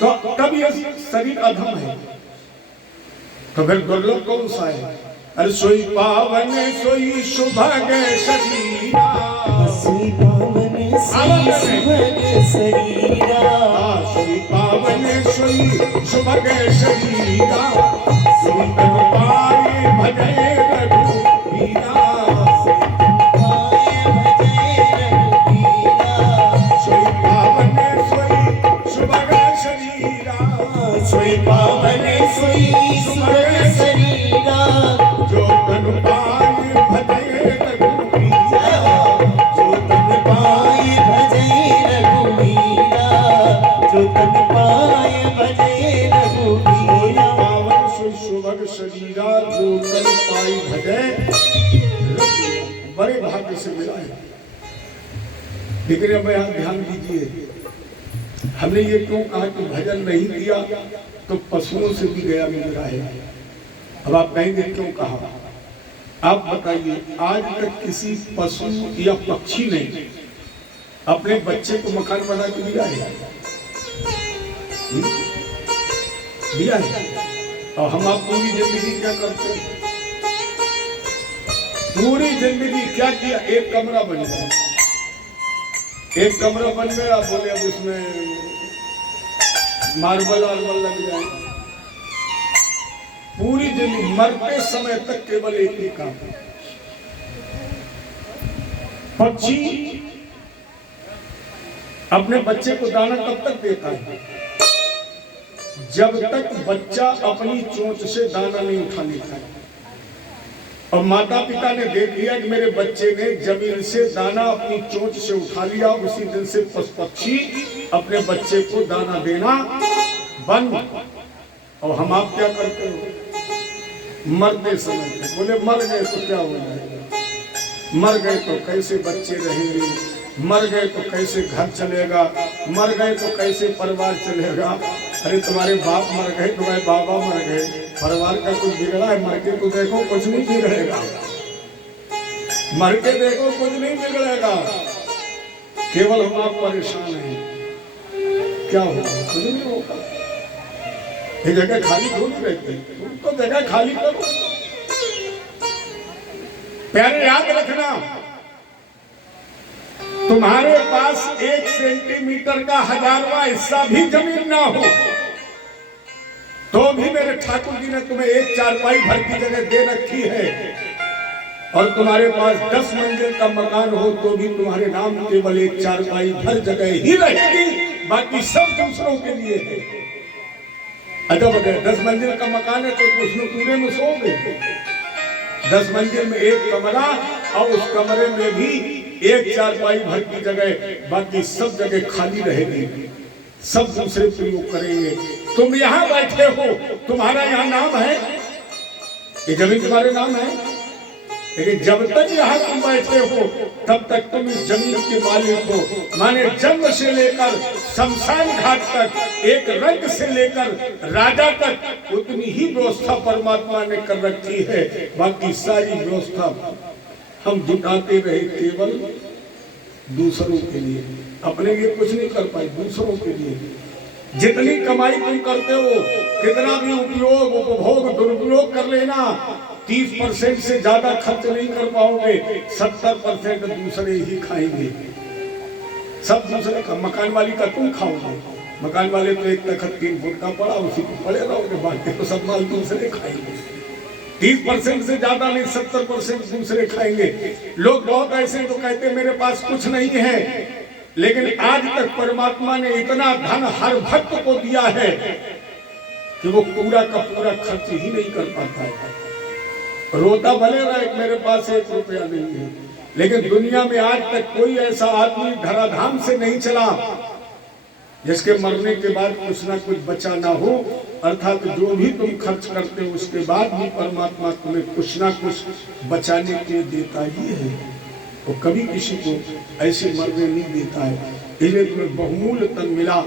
तो तब ये शरीर अधम है। तो फिर दुर्लभ कौन सा है? अरे सोई पावन सोई सुभग शरीरा, सोई पावन सोई सुभग शरीरा, सोई पावन सोई सुभग शरीरा, सोई तन पाए भजे रघुवीरा, सोई पावन सोई सुभग शरीरा, सोई पावन सोई सुभग शरीरा, जो तन पाए भजे रघुवीरा, जो तन पाए भजे रघुवीरा, जो तन पाए भजे रघुवीरा। पावन सोई सुभग शरीरा, जो तन पाई भजे रघुवीरा। बड़े भाग्य से मिला है। लेकिन अब यहाँ ध्यान दीजिए, हमने ये क्यों कहा कि भजन नहीं किया तो पशुओं से भी गया मिल रहा है। अब आप कहेंगे क्यों कहा? आप बताइए, आज तक किसी पशु या पक्षी ने अपने बच्चे को मकान बना के दिया है? दिया है? और हम आप पूरी जिंदगी क्या करते हैं? पूरी जिंदगी क्या किया? एक कमरा बन गया, एक कमरा बन गया, आप बोले अब उसमें मार्बल आर्बल लग जाए। पूरी जिंदगी मरते समय तक केवल एक ही काम। पक्षी अपने बच्चे को दाना कब तक देता है? जब तक बच्चा अपनी चोंच से दाना नहीं उठा लेता है। और माता पिता ने देख लिया कि मेरे बच्चे ने जमीन से दाना अपनी चोंच से उठा लिया, उसी दिन से पक्षी अपने बच्चे को दाना देना बंद। और हम आप क्या करते हो? मरते समय बोले मर गए तो क्या हो जाएगा, मर गए तो कैसे बच्चे रहेंगे, मर गए तो कैसे घर चलेगा, मर गए तो कैसे परिवार चलेगा। अरे तुम्हारे बाप मर गए, तुम्हारे बाबा मर गए, परिवार का कुछ बिगड़ा है? मर के तो देखो कुछ नहीं बिगड़ेगा, मर के देखो कुछ नहीं बिगड़ेगा। केवल हम आप परेशान हैं। क्या होगा? कुछ नहीं होगा। ये जगह खाली थोड़ी रहती, तुम तो जगह खाली करो। प्यारे याद रखना, तुम्हारे पास 1 सेंटीमीटर का 1000वां हिस्सा भी जमीन ना हो तो भी मेरे ठाकुर जी ने तुम्हें एक चारपाई भर की जगह दे रखी है। और तुम्हारे पास 10 मंजिल का मकान हो तो भी तुम्हारे नाम केवल एक चारपाई भर जगह ही रहेगी, बाकी सब दूसरों के लिए है। अगर 10 मंजिल का मकान है तो उसमें पूरे में सोओगे। 10 मंजिल में एक कमरा और उस कमरे में भी एक चारपाई भर की जगह, बाकी सब जगह खाली रहेगी, सब दूसरे प्रयोग करेंगे। तुम यहाँ बैठे हो, तुम्हारा यहाँ नाम है, ये जमीन तुम्हारे नाम है, लेकिन जब तक यहाँ तुम बैठे हो तब तक तुम इस जमीन के मालिक हो। माने जन्म से लेकर शमशान घाट तक, एक रंग से लेकर राजा तक उतनी ही व्यवस्था परमात्मा ने कर रखी है। बाकी सारी व्यवस्था हम जुटाते रहे केवल दूसरों के लिए, अपने लिए कुछ नहीं कर पाए, दूसरों के लिए। जितनी कमाई तुम करते हो, कितना भी उपयोग उपभोग दुरुपयोग कर लेना, 30% से ज्यादा खर्च नहीं कर पाओगे। 70% दूसरे ही खाएंगे, सब दूसरे का। मकान वाली का तुम खाओगे, मकान वाले तो एक तखत 3 फुट का पड़ा, उसी को पड़े रहोगे, बाकी तो सब माल दूसरे खाएंगे। 30% से ज्यादा नहीं, 70% दूसरे खाएंगे। लोग बहुत ऐसे तो कहते मेरे पास कुछ नहीं है, लेकिन आज तक परमात्मा ने इतना धन हर भक्त को दिया है कि वो पूरा का पूरा खर्च ही नहीं कर पाता है। रोता भले रहा मेरे पास 1 रुपया नहीं है, लेकिन दुनिया में आज तक कोई ऐसा आदमी धराधाम से नहीं चला जिसके मरने के बाद कुछ ना कुछ बचा ना हो, अर्थात जो भी तुम खर्च करते हो उसके बाद भी परमात्मा तुम्हें कुछ ना कुछ बचाने के लिए देता ही है। तो कभी किसी को ऐसे मरने नहीं देता है। इसलिए तुम्हें बहुमूल्य तन मिला।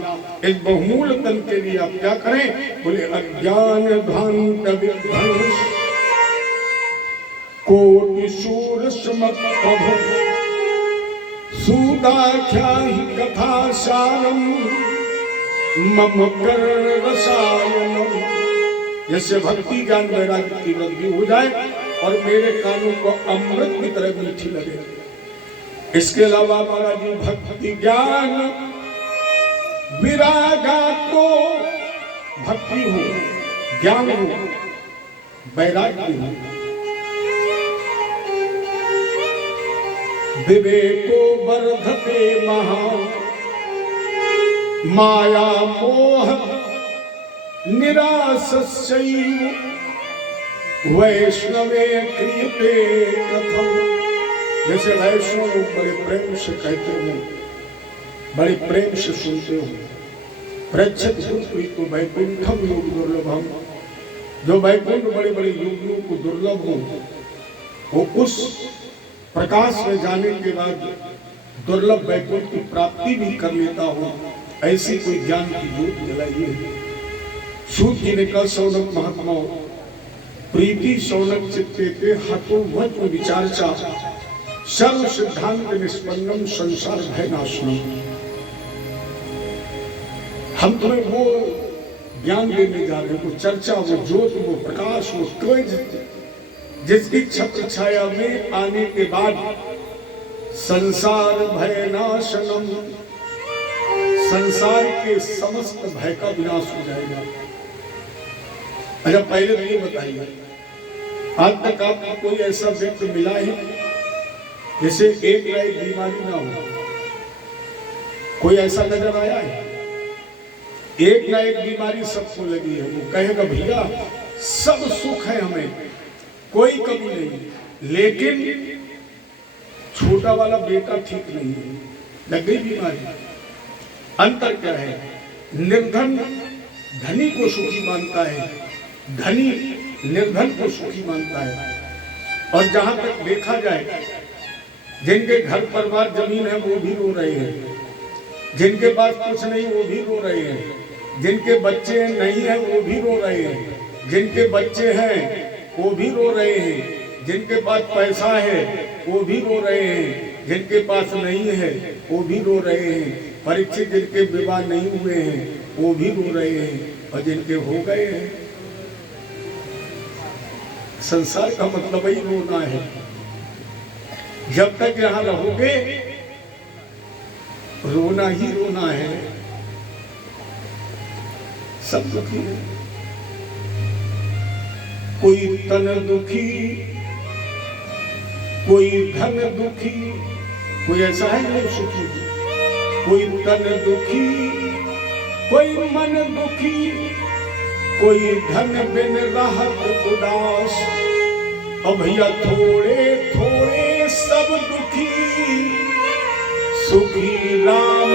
इस बहुमूल्य तन के लिए आप क्या करें? बोले अज्ञान ध्वंत विध्वंस कोटि शूर समत प्रभु सुदाख्या ही कथा सारम मम कर रसायनम। जैसे भक्ति ज्ञान वैराग्य की वृद्धि हो जाए और मेरे कानों को अमृत की तरह मीठी लगे। इसके अलावा महाराज जी भक्ति ज्ञान विरागा तो भक्ति हो, ज्ञान हो, वैराग्य हो, विवेको वर्धते महान माया मोह निरासस्यैव वैष्णवे क्रियते कथम। जैसे वैष्णव लोग बड़े प्रेम से कहते हो, बड़े प्रेम से सुनते हो, प्रच्छत तो वैकुंठम योग दुर्लभम। जो वैकुंठ बड़े बड़े योगियों को दुर्लभ हो, वो उस प्रकाश में जाने के बाद दुर्लभ वैकुंठ की प्राप्ति भी कर लेता हो, ऐसी कोई ज्ञान की ज्योत जलाइए। सूत जी ने कहा सौनक महात्मा प्रीति सौनक चित्ते ते हतो वच विचारचा सर्व सिद्धांत निष्पन्नम संसार भय नाशनम। हम तुम्हें वो ज्ञान देने जा रहे हैं, वो चर्चा, वो ज्योत, वो प्रकाश, वो तेज, जिसकी छत्र छाया में आने के बाद संसार भय नाशनम, संसार के समस्त भय का विनाश हो जाएगा। अच्छा पहले तो ये बताइए, आज तक आपको कोई ऐसा व्यक्ति मिला है जैसे एक या एक बीमारी ना हो? कोई ऐसा नजर आया है? एक ना एक बीमारी सबको लगी है। वो कहेगा भैया सब सुख है हमें, कोई कमी नहीं, लेकिन छोटा वाला बेटा ठीक नहीं है, लग गई बीमारी। अंतर क्या है? निर्धन धनी को सुखी मानता है, धनी निर्धन को सुखी मानता है। और जहां तक देखा जाए, जिनके घर परिवार जमीन है वो भी रो रहे हैं, जिनके पास कुछ नहीं वो भी रो रहे हैं, जिनके बच्चे नहीं है वो भी रो रहे हैं, जिनके बच्चे हैं वो भी रो रहे हैं, जिनके पास पैसा है वो भी रो रहे हैं, जिनके पास नहीं है वो भी रो रहे हैं, परीक्षित जिनके विवाह नहीं हुए हैं वो भी रो रहे हैं, और जिनके हो गए हैं। संसार का मतलब ही रोना है। जब तक यहां रहोगे रोना ही रोना है। सब दुखी है, कोई तन दुखी, कोई धन दुखी, कोई ऐसा है नहीं सुखी, कोई तन दुखी, कोई मन दुखी, कोई धन बिन राहत उदास। अब भैया थोड़े थोड़े सब दुखी, सुखी राम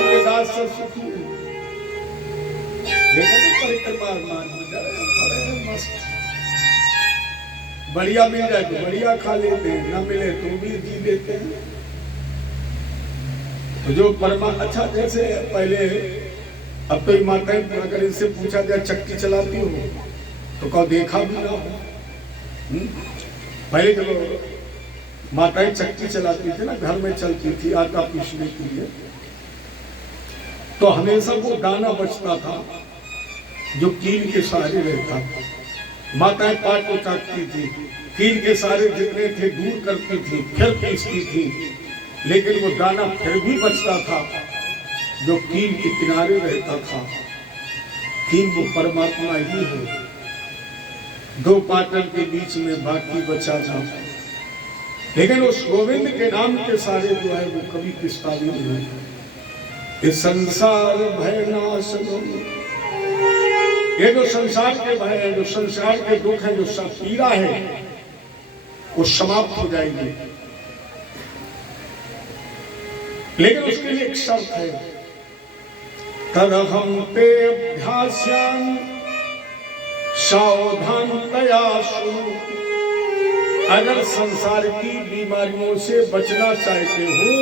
के दास सब सुखी। परिक्रमा मस्त, बढ़िया मिल जाए तो बढ़िया खा लेते हैं, ना मिले तो भी जी लेते हैं। तो जो परमा अच्छा, जैसे पहले, अब तो माताएं अगर इनसे पूछा जाए चक्की चलाती हो तो कहो देखा भी ना हो। पहले जब माताएं चक्की चलाती थी ना, घर में चलती थी आटा पीसने के लिए, तो हमेशा वो दाना बचता था जो कील के सहारे रहता था। माताएं पाट को काटती थी, कील के सहारे जितने थे दूर करती थी, फिर पीसती थी, लेकिन वो दाना फिर भी बचता था जो कील के किनारे रहता था। कील वो परमात्मा ही है, दो पाटन के बीच में बाकी बचा था, लेकिन उस गोविंद के नाम के सारे जो है वो कभी किस्ता नहीं हुए। इस संसार भय नाशनम, ये जो संसार के भय है, जो संसार के दुख है, जो सब पीड़ा है, वो समाप्त हो जाएगी। लेकिन उसके लिए एक शर्त है, तदहम ते अभ्यास्याम सावधान तया शुरू। अगर संसार की बीमारियों से बचना चाहते हो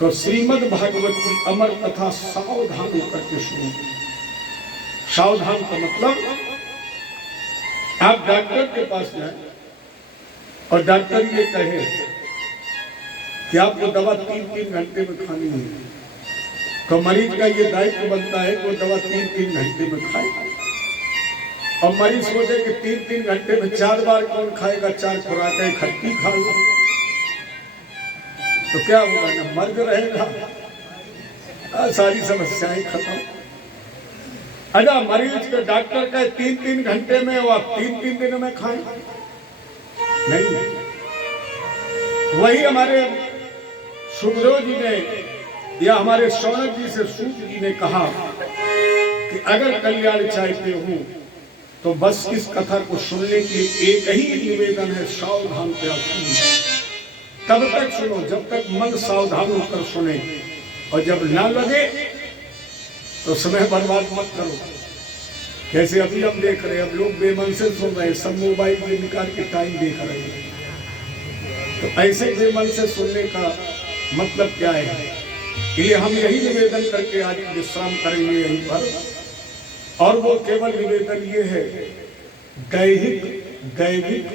तो श्रीमद् भागवत की अमर कथा सावधान होकर के सुनो। सावधान का मतलब, आप डॉक्टर के पास जाए और डॉक्टर ये कहे कि आपको दवा 3-3 घंटे में खानी है, तो मरीज का ये दायित्व बनता है कि वो दवा 3-3 घंटे में खाए। और मरीज सोचे कि 3-3 घंटे में 4 बार कौन खाएगा, 4 खुराकें इकट्ठी खा लो तो क्या होगा, ना मर्द रहेगा, सारी समस्याएं खत्म। अच्छा, मरीज के डॉक्टर कहे 3-3 घंटे में, वो आप 3-3 दिन में खाएं, नहीं। वही हमारे सुखदेव जी ने या हमारे शौनक जी से सूत जी ने कहा कि अगर कल्याण चाहते हो तो बस इस कथा को सुनने के लिए एक ही निवेदन है, सावधान से सुनो। तब तक सुनो जब तक मन सावधान होकर सुने, और जब ना लगे तो समय बर्बाद मत करो। जैसे अभी हम देख रहे हैं, अब लोग बेमन से सुन रहे हैं, सब मोबाइल में निकाल के टाइम देख रहे हैं। तो ऐसे बेमन से सुनने का मतलब क्या है? इसलिए हम यही निवेदन करके आज विश्राम करेंगे यहीं पर, और वो केवल निवेदन ये है, दैहिक, दैविक,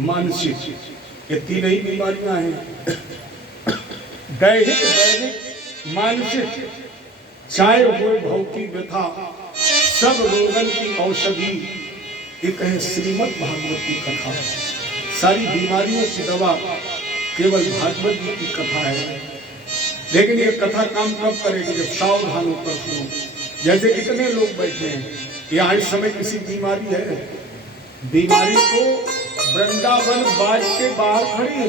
मानसिक, ये 3 ही बीमारियां हैं। दैहिक, दैविक, मानसिक, चाहे हो भौतिक व्यथा, सब रोगन की औषधि एक है श्रीमद् भागवत की कथा। सारी बीमारियों की दवा केवल भागवत जी की कथा है। लेकिन ये कथा काम कब करेगी? जब सावधान होकर सुनो। जैसे कितने लोग बैठे हैं यहाँ, इस समय किसी बीमारी है, बीमारी को वृंदावन बाज के बाहर खड़ी है,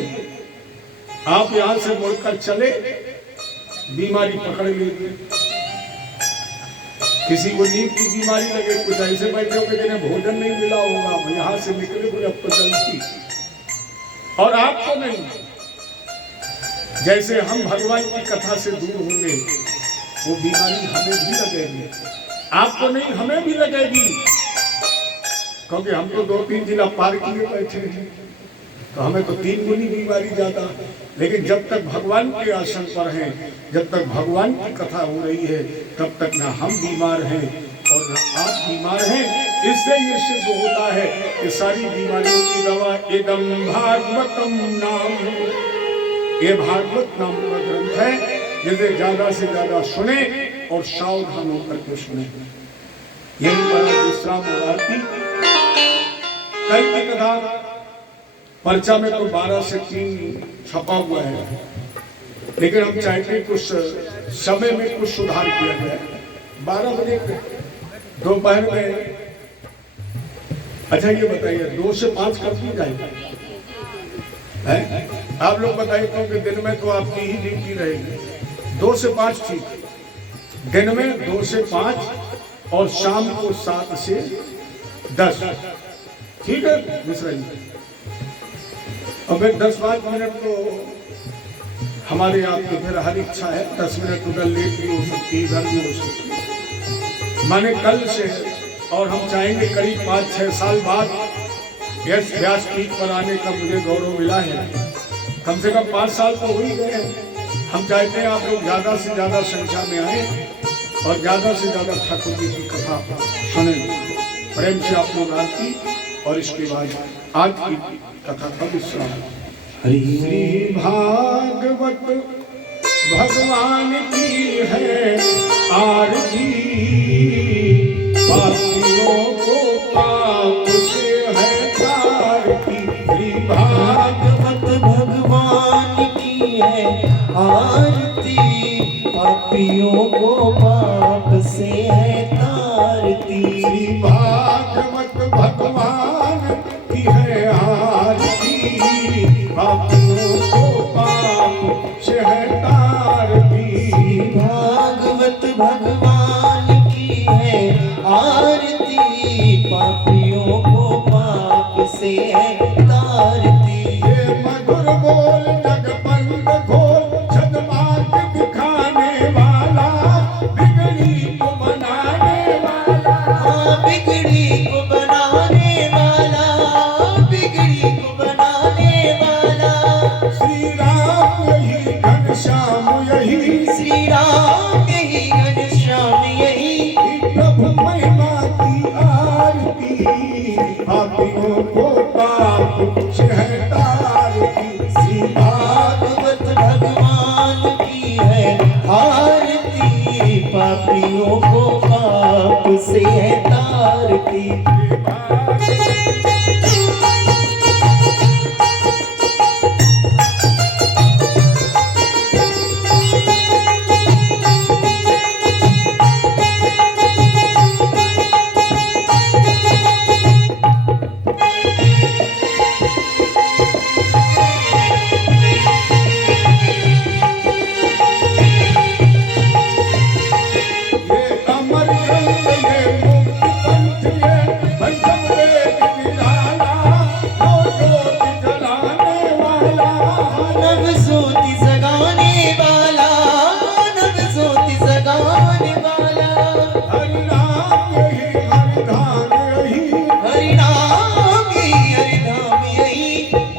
आप यहाँ से मुड़कर चले, बीमारी पकड़ लेगी। किसी को नींद की बीमारी लगे, कुछ ऐसे बैठे होंगे जिन्हें भोजन नहीं मिला होगा, यहाँ से निकले हुए अब तो जल्दी, और आपको नहीं। जैसे हम भगवान की कथा से दूर होंगे, वो बीमारी हमें भी लगेगी, आपको नहीं, हमें भी लगेगी, क्योंकि हम तो 2-3 जिला पार किए बैठे हैं, तो हमें तो 3 गुनी बीमारी ज्यादा। लेकिन जब तक भगवान के आसन पर हैं, जब तक भगवान की कथा हो रही है, तब तक ना हम बीमार हैं और ना आप बीमार हैं। इससे ये सिद्ध होता है कि सारी बीमारियों की दवा एकदम भागवतम नाम, ये भागवत नाम का ग्रंथ है, जिसे ज्यादा से ज्यादा सुने और सावधान होकर के सुने। यही पर विश्राम होती। कल की कथा पर्चा में तो 12 से 3 छपा हुआ है, लेकिन हम चाहते कुछ समय में कुछ सुधार किया जाए। 12 बजे दोपहर में, अच्छा ये बताइए 2 से 5 कर दी जाएगा? आप लोग बताइए, क्योंकि दिन में तो आपकी ही ड्यूटी रहेगी। 2 से 5 ठीक, दिन में 2 से 5 और शाम को 7 से 10, ठीक है मिश्रा जी? अब 10-5 मिनट तो हमारे आपकी फिर हर इच्छा है, 10 मिनट उधर लेट भी हो सकती है, इधर भी हो सकती है। माने कल से, और हम चाहेंगे करीब 5-6 साल बाद यश व्यासपीठ पर आने का मुझे गौरव मिला है। कम से कम 5 साल तो हो ही गए हैं। हम चाहते हैं आप लोग ज्यादा से ज्यादा संख्या में आए और ज्यादा से ज्यादा ठाकुर जी की कथा सुने। प्रेम से आप लोग आरती, और इसके बाद आज की कथा का विश्राम। श्री भागवत भगवान की है आरती, पापियों को पाप से है तारती। श्री भागवत भगवान की है आरती, पापियों को पाप से है तारती। श्री भागवत भगवान की है आरती, पापियों को पाप से है तारती। श्री भागवत भगवान की है आरती, पापियों को पाप से है तारती। ये मधुर बोल जगबंद घोल, नभ सोती सगाने वाला, नभ सोती सगाने वाला। हरि नाम यही हरि धाम यही, हरि नाम यही हरि धाम यही।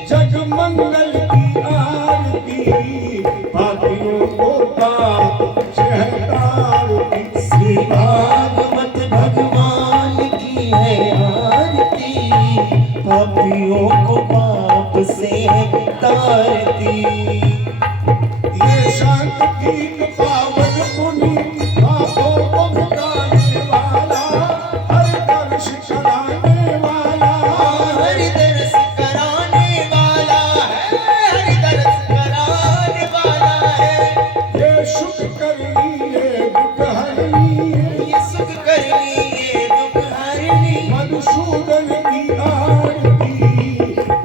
जग मंगल की आरती पापियों को पाप से है तारती। श्री भागवत भगवान की है आरती, पापियों को पाप से तारती। ये शांत गीत पावन मुनि पापों को मिटाने वाला, हर दर्श कराने वाला। हरि दर्श कराने वाला है, हरि दर्श कराने वाला है। ये सुख करनी है दुख हरनी है, ये सुख करनी ये दुख हरनी। मधुसूदन की आरती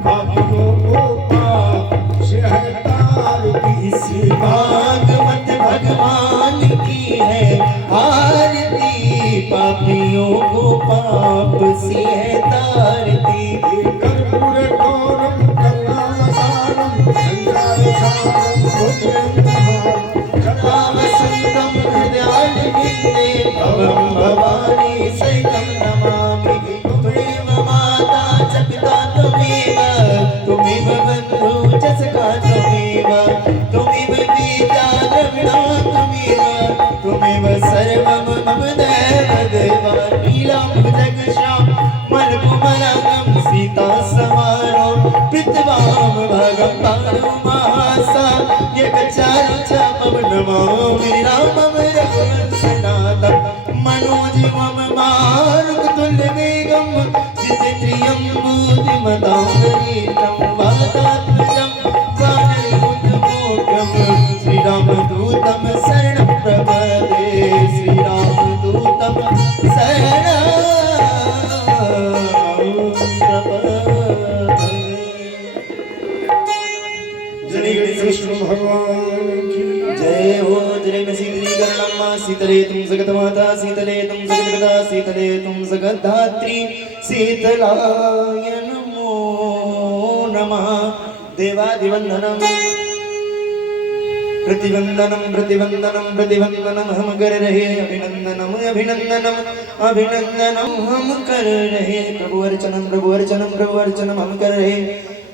पापियों को पाप से है तारती। इस भागवत भगवान की है आरती, पापियों को पाप से है तारती। कर्पूर गौरम करुणावतारम संसार सारम भुजगेन्द्रहारम राम सुंदरम हृदयालविंदे भवं भवानी सहितं नमामि। त्वमेव माता च पिता त्वमेव, त्वमेव बन्धु च सखा त्वमेव, त्वमेव विद्या द्रविणा त्वमेव, त्वमेव सर्वं मम देव देवा। नीलाम्बुजगश्याम मलकुमलगं सीता समारो, पृथ्वां भगं पाणो महासा। यगचारु च पवन नमामि रामं रघुवंशनाथं, मनोजवं मारुततुल्यवेगं, जितेन्द्रियं बुद्धिमतां वरिष्ठं, वातात्मजं वानरयूथमुख्यं। श्रीरामदूतं शरणं प्रपदे, श्रीरामदूतं शरणं प्रपदे। जय कृष्ण भगवान की जय हो। जय में शीतलीकरणं शीतले तुम जगन्माता, शीतले तुम जगन्माता, शीतले तुम जगद्धात्री, शीतलाय नमो नमः। देवादिवन्दनं प्रतिवन्दनं प्रतिवन्दनं प्रतिवन्दनं हम कर रहे, अभिनंदनम अभिनंदनम अभिनंदनम हम कर रहे। प्रभु अर्चनम प्रभु अर्चनम प्रभु अर्चनम हम कर रहे।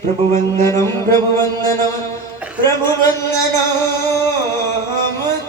प्रभु वंदनम प्रभु वंदनम प्रभु वंदनम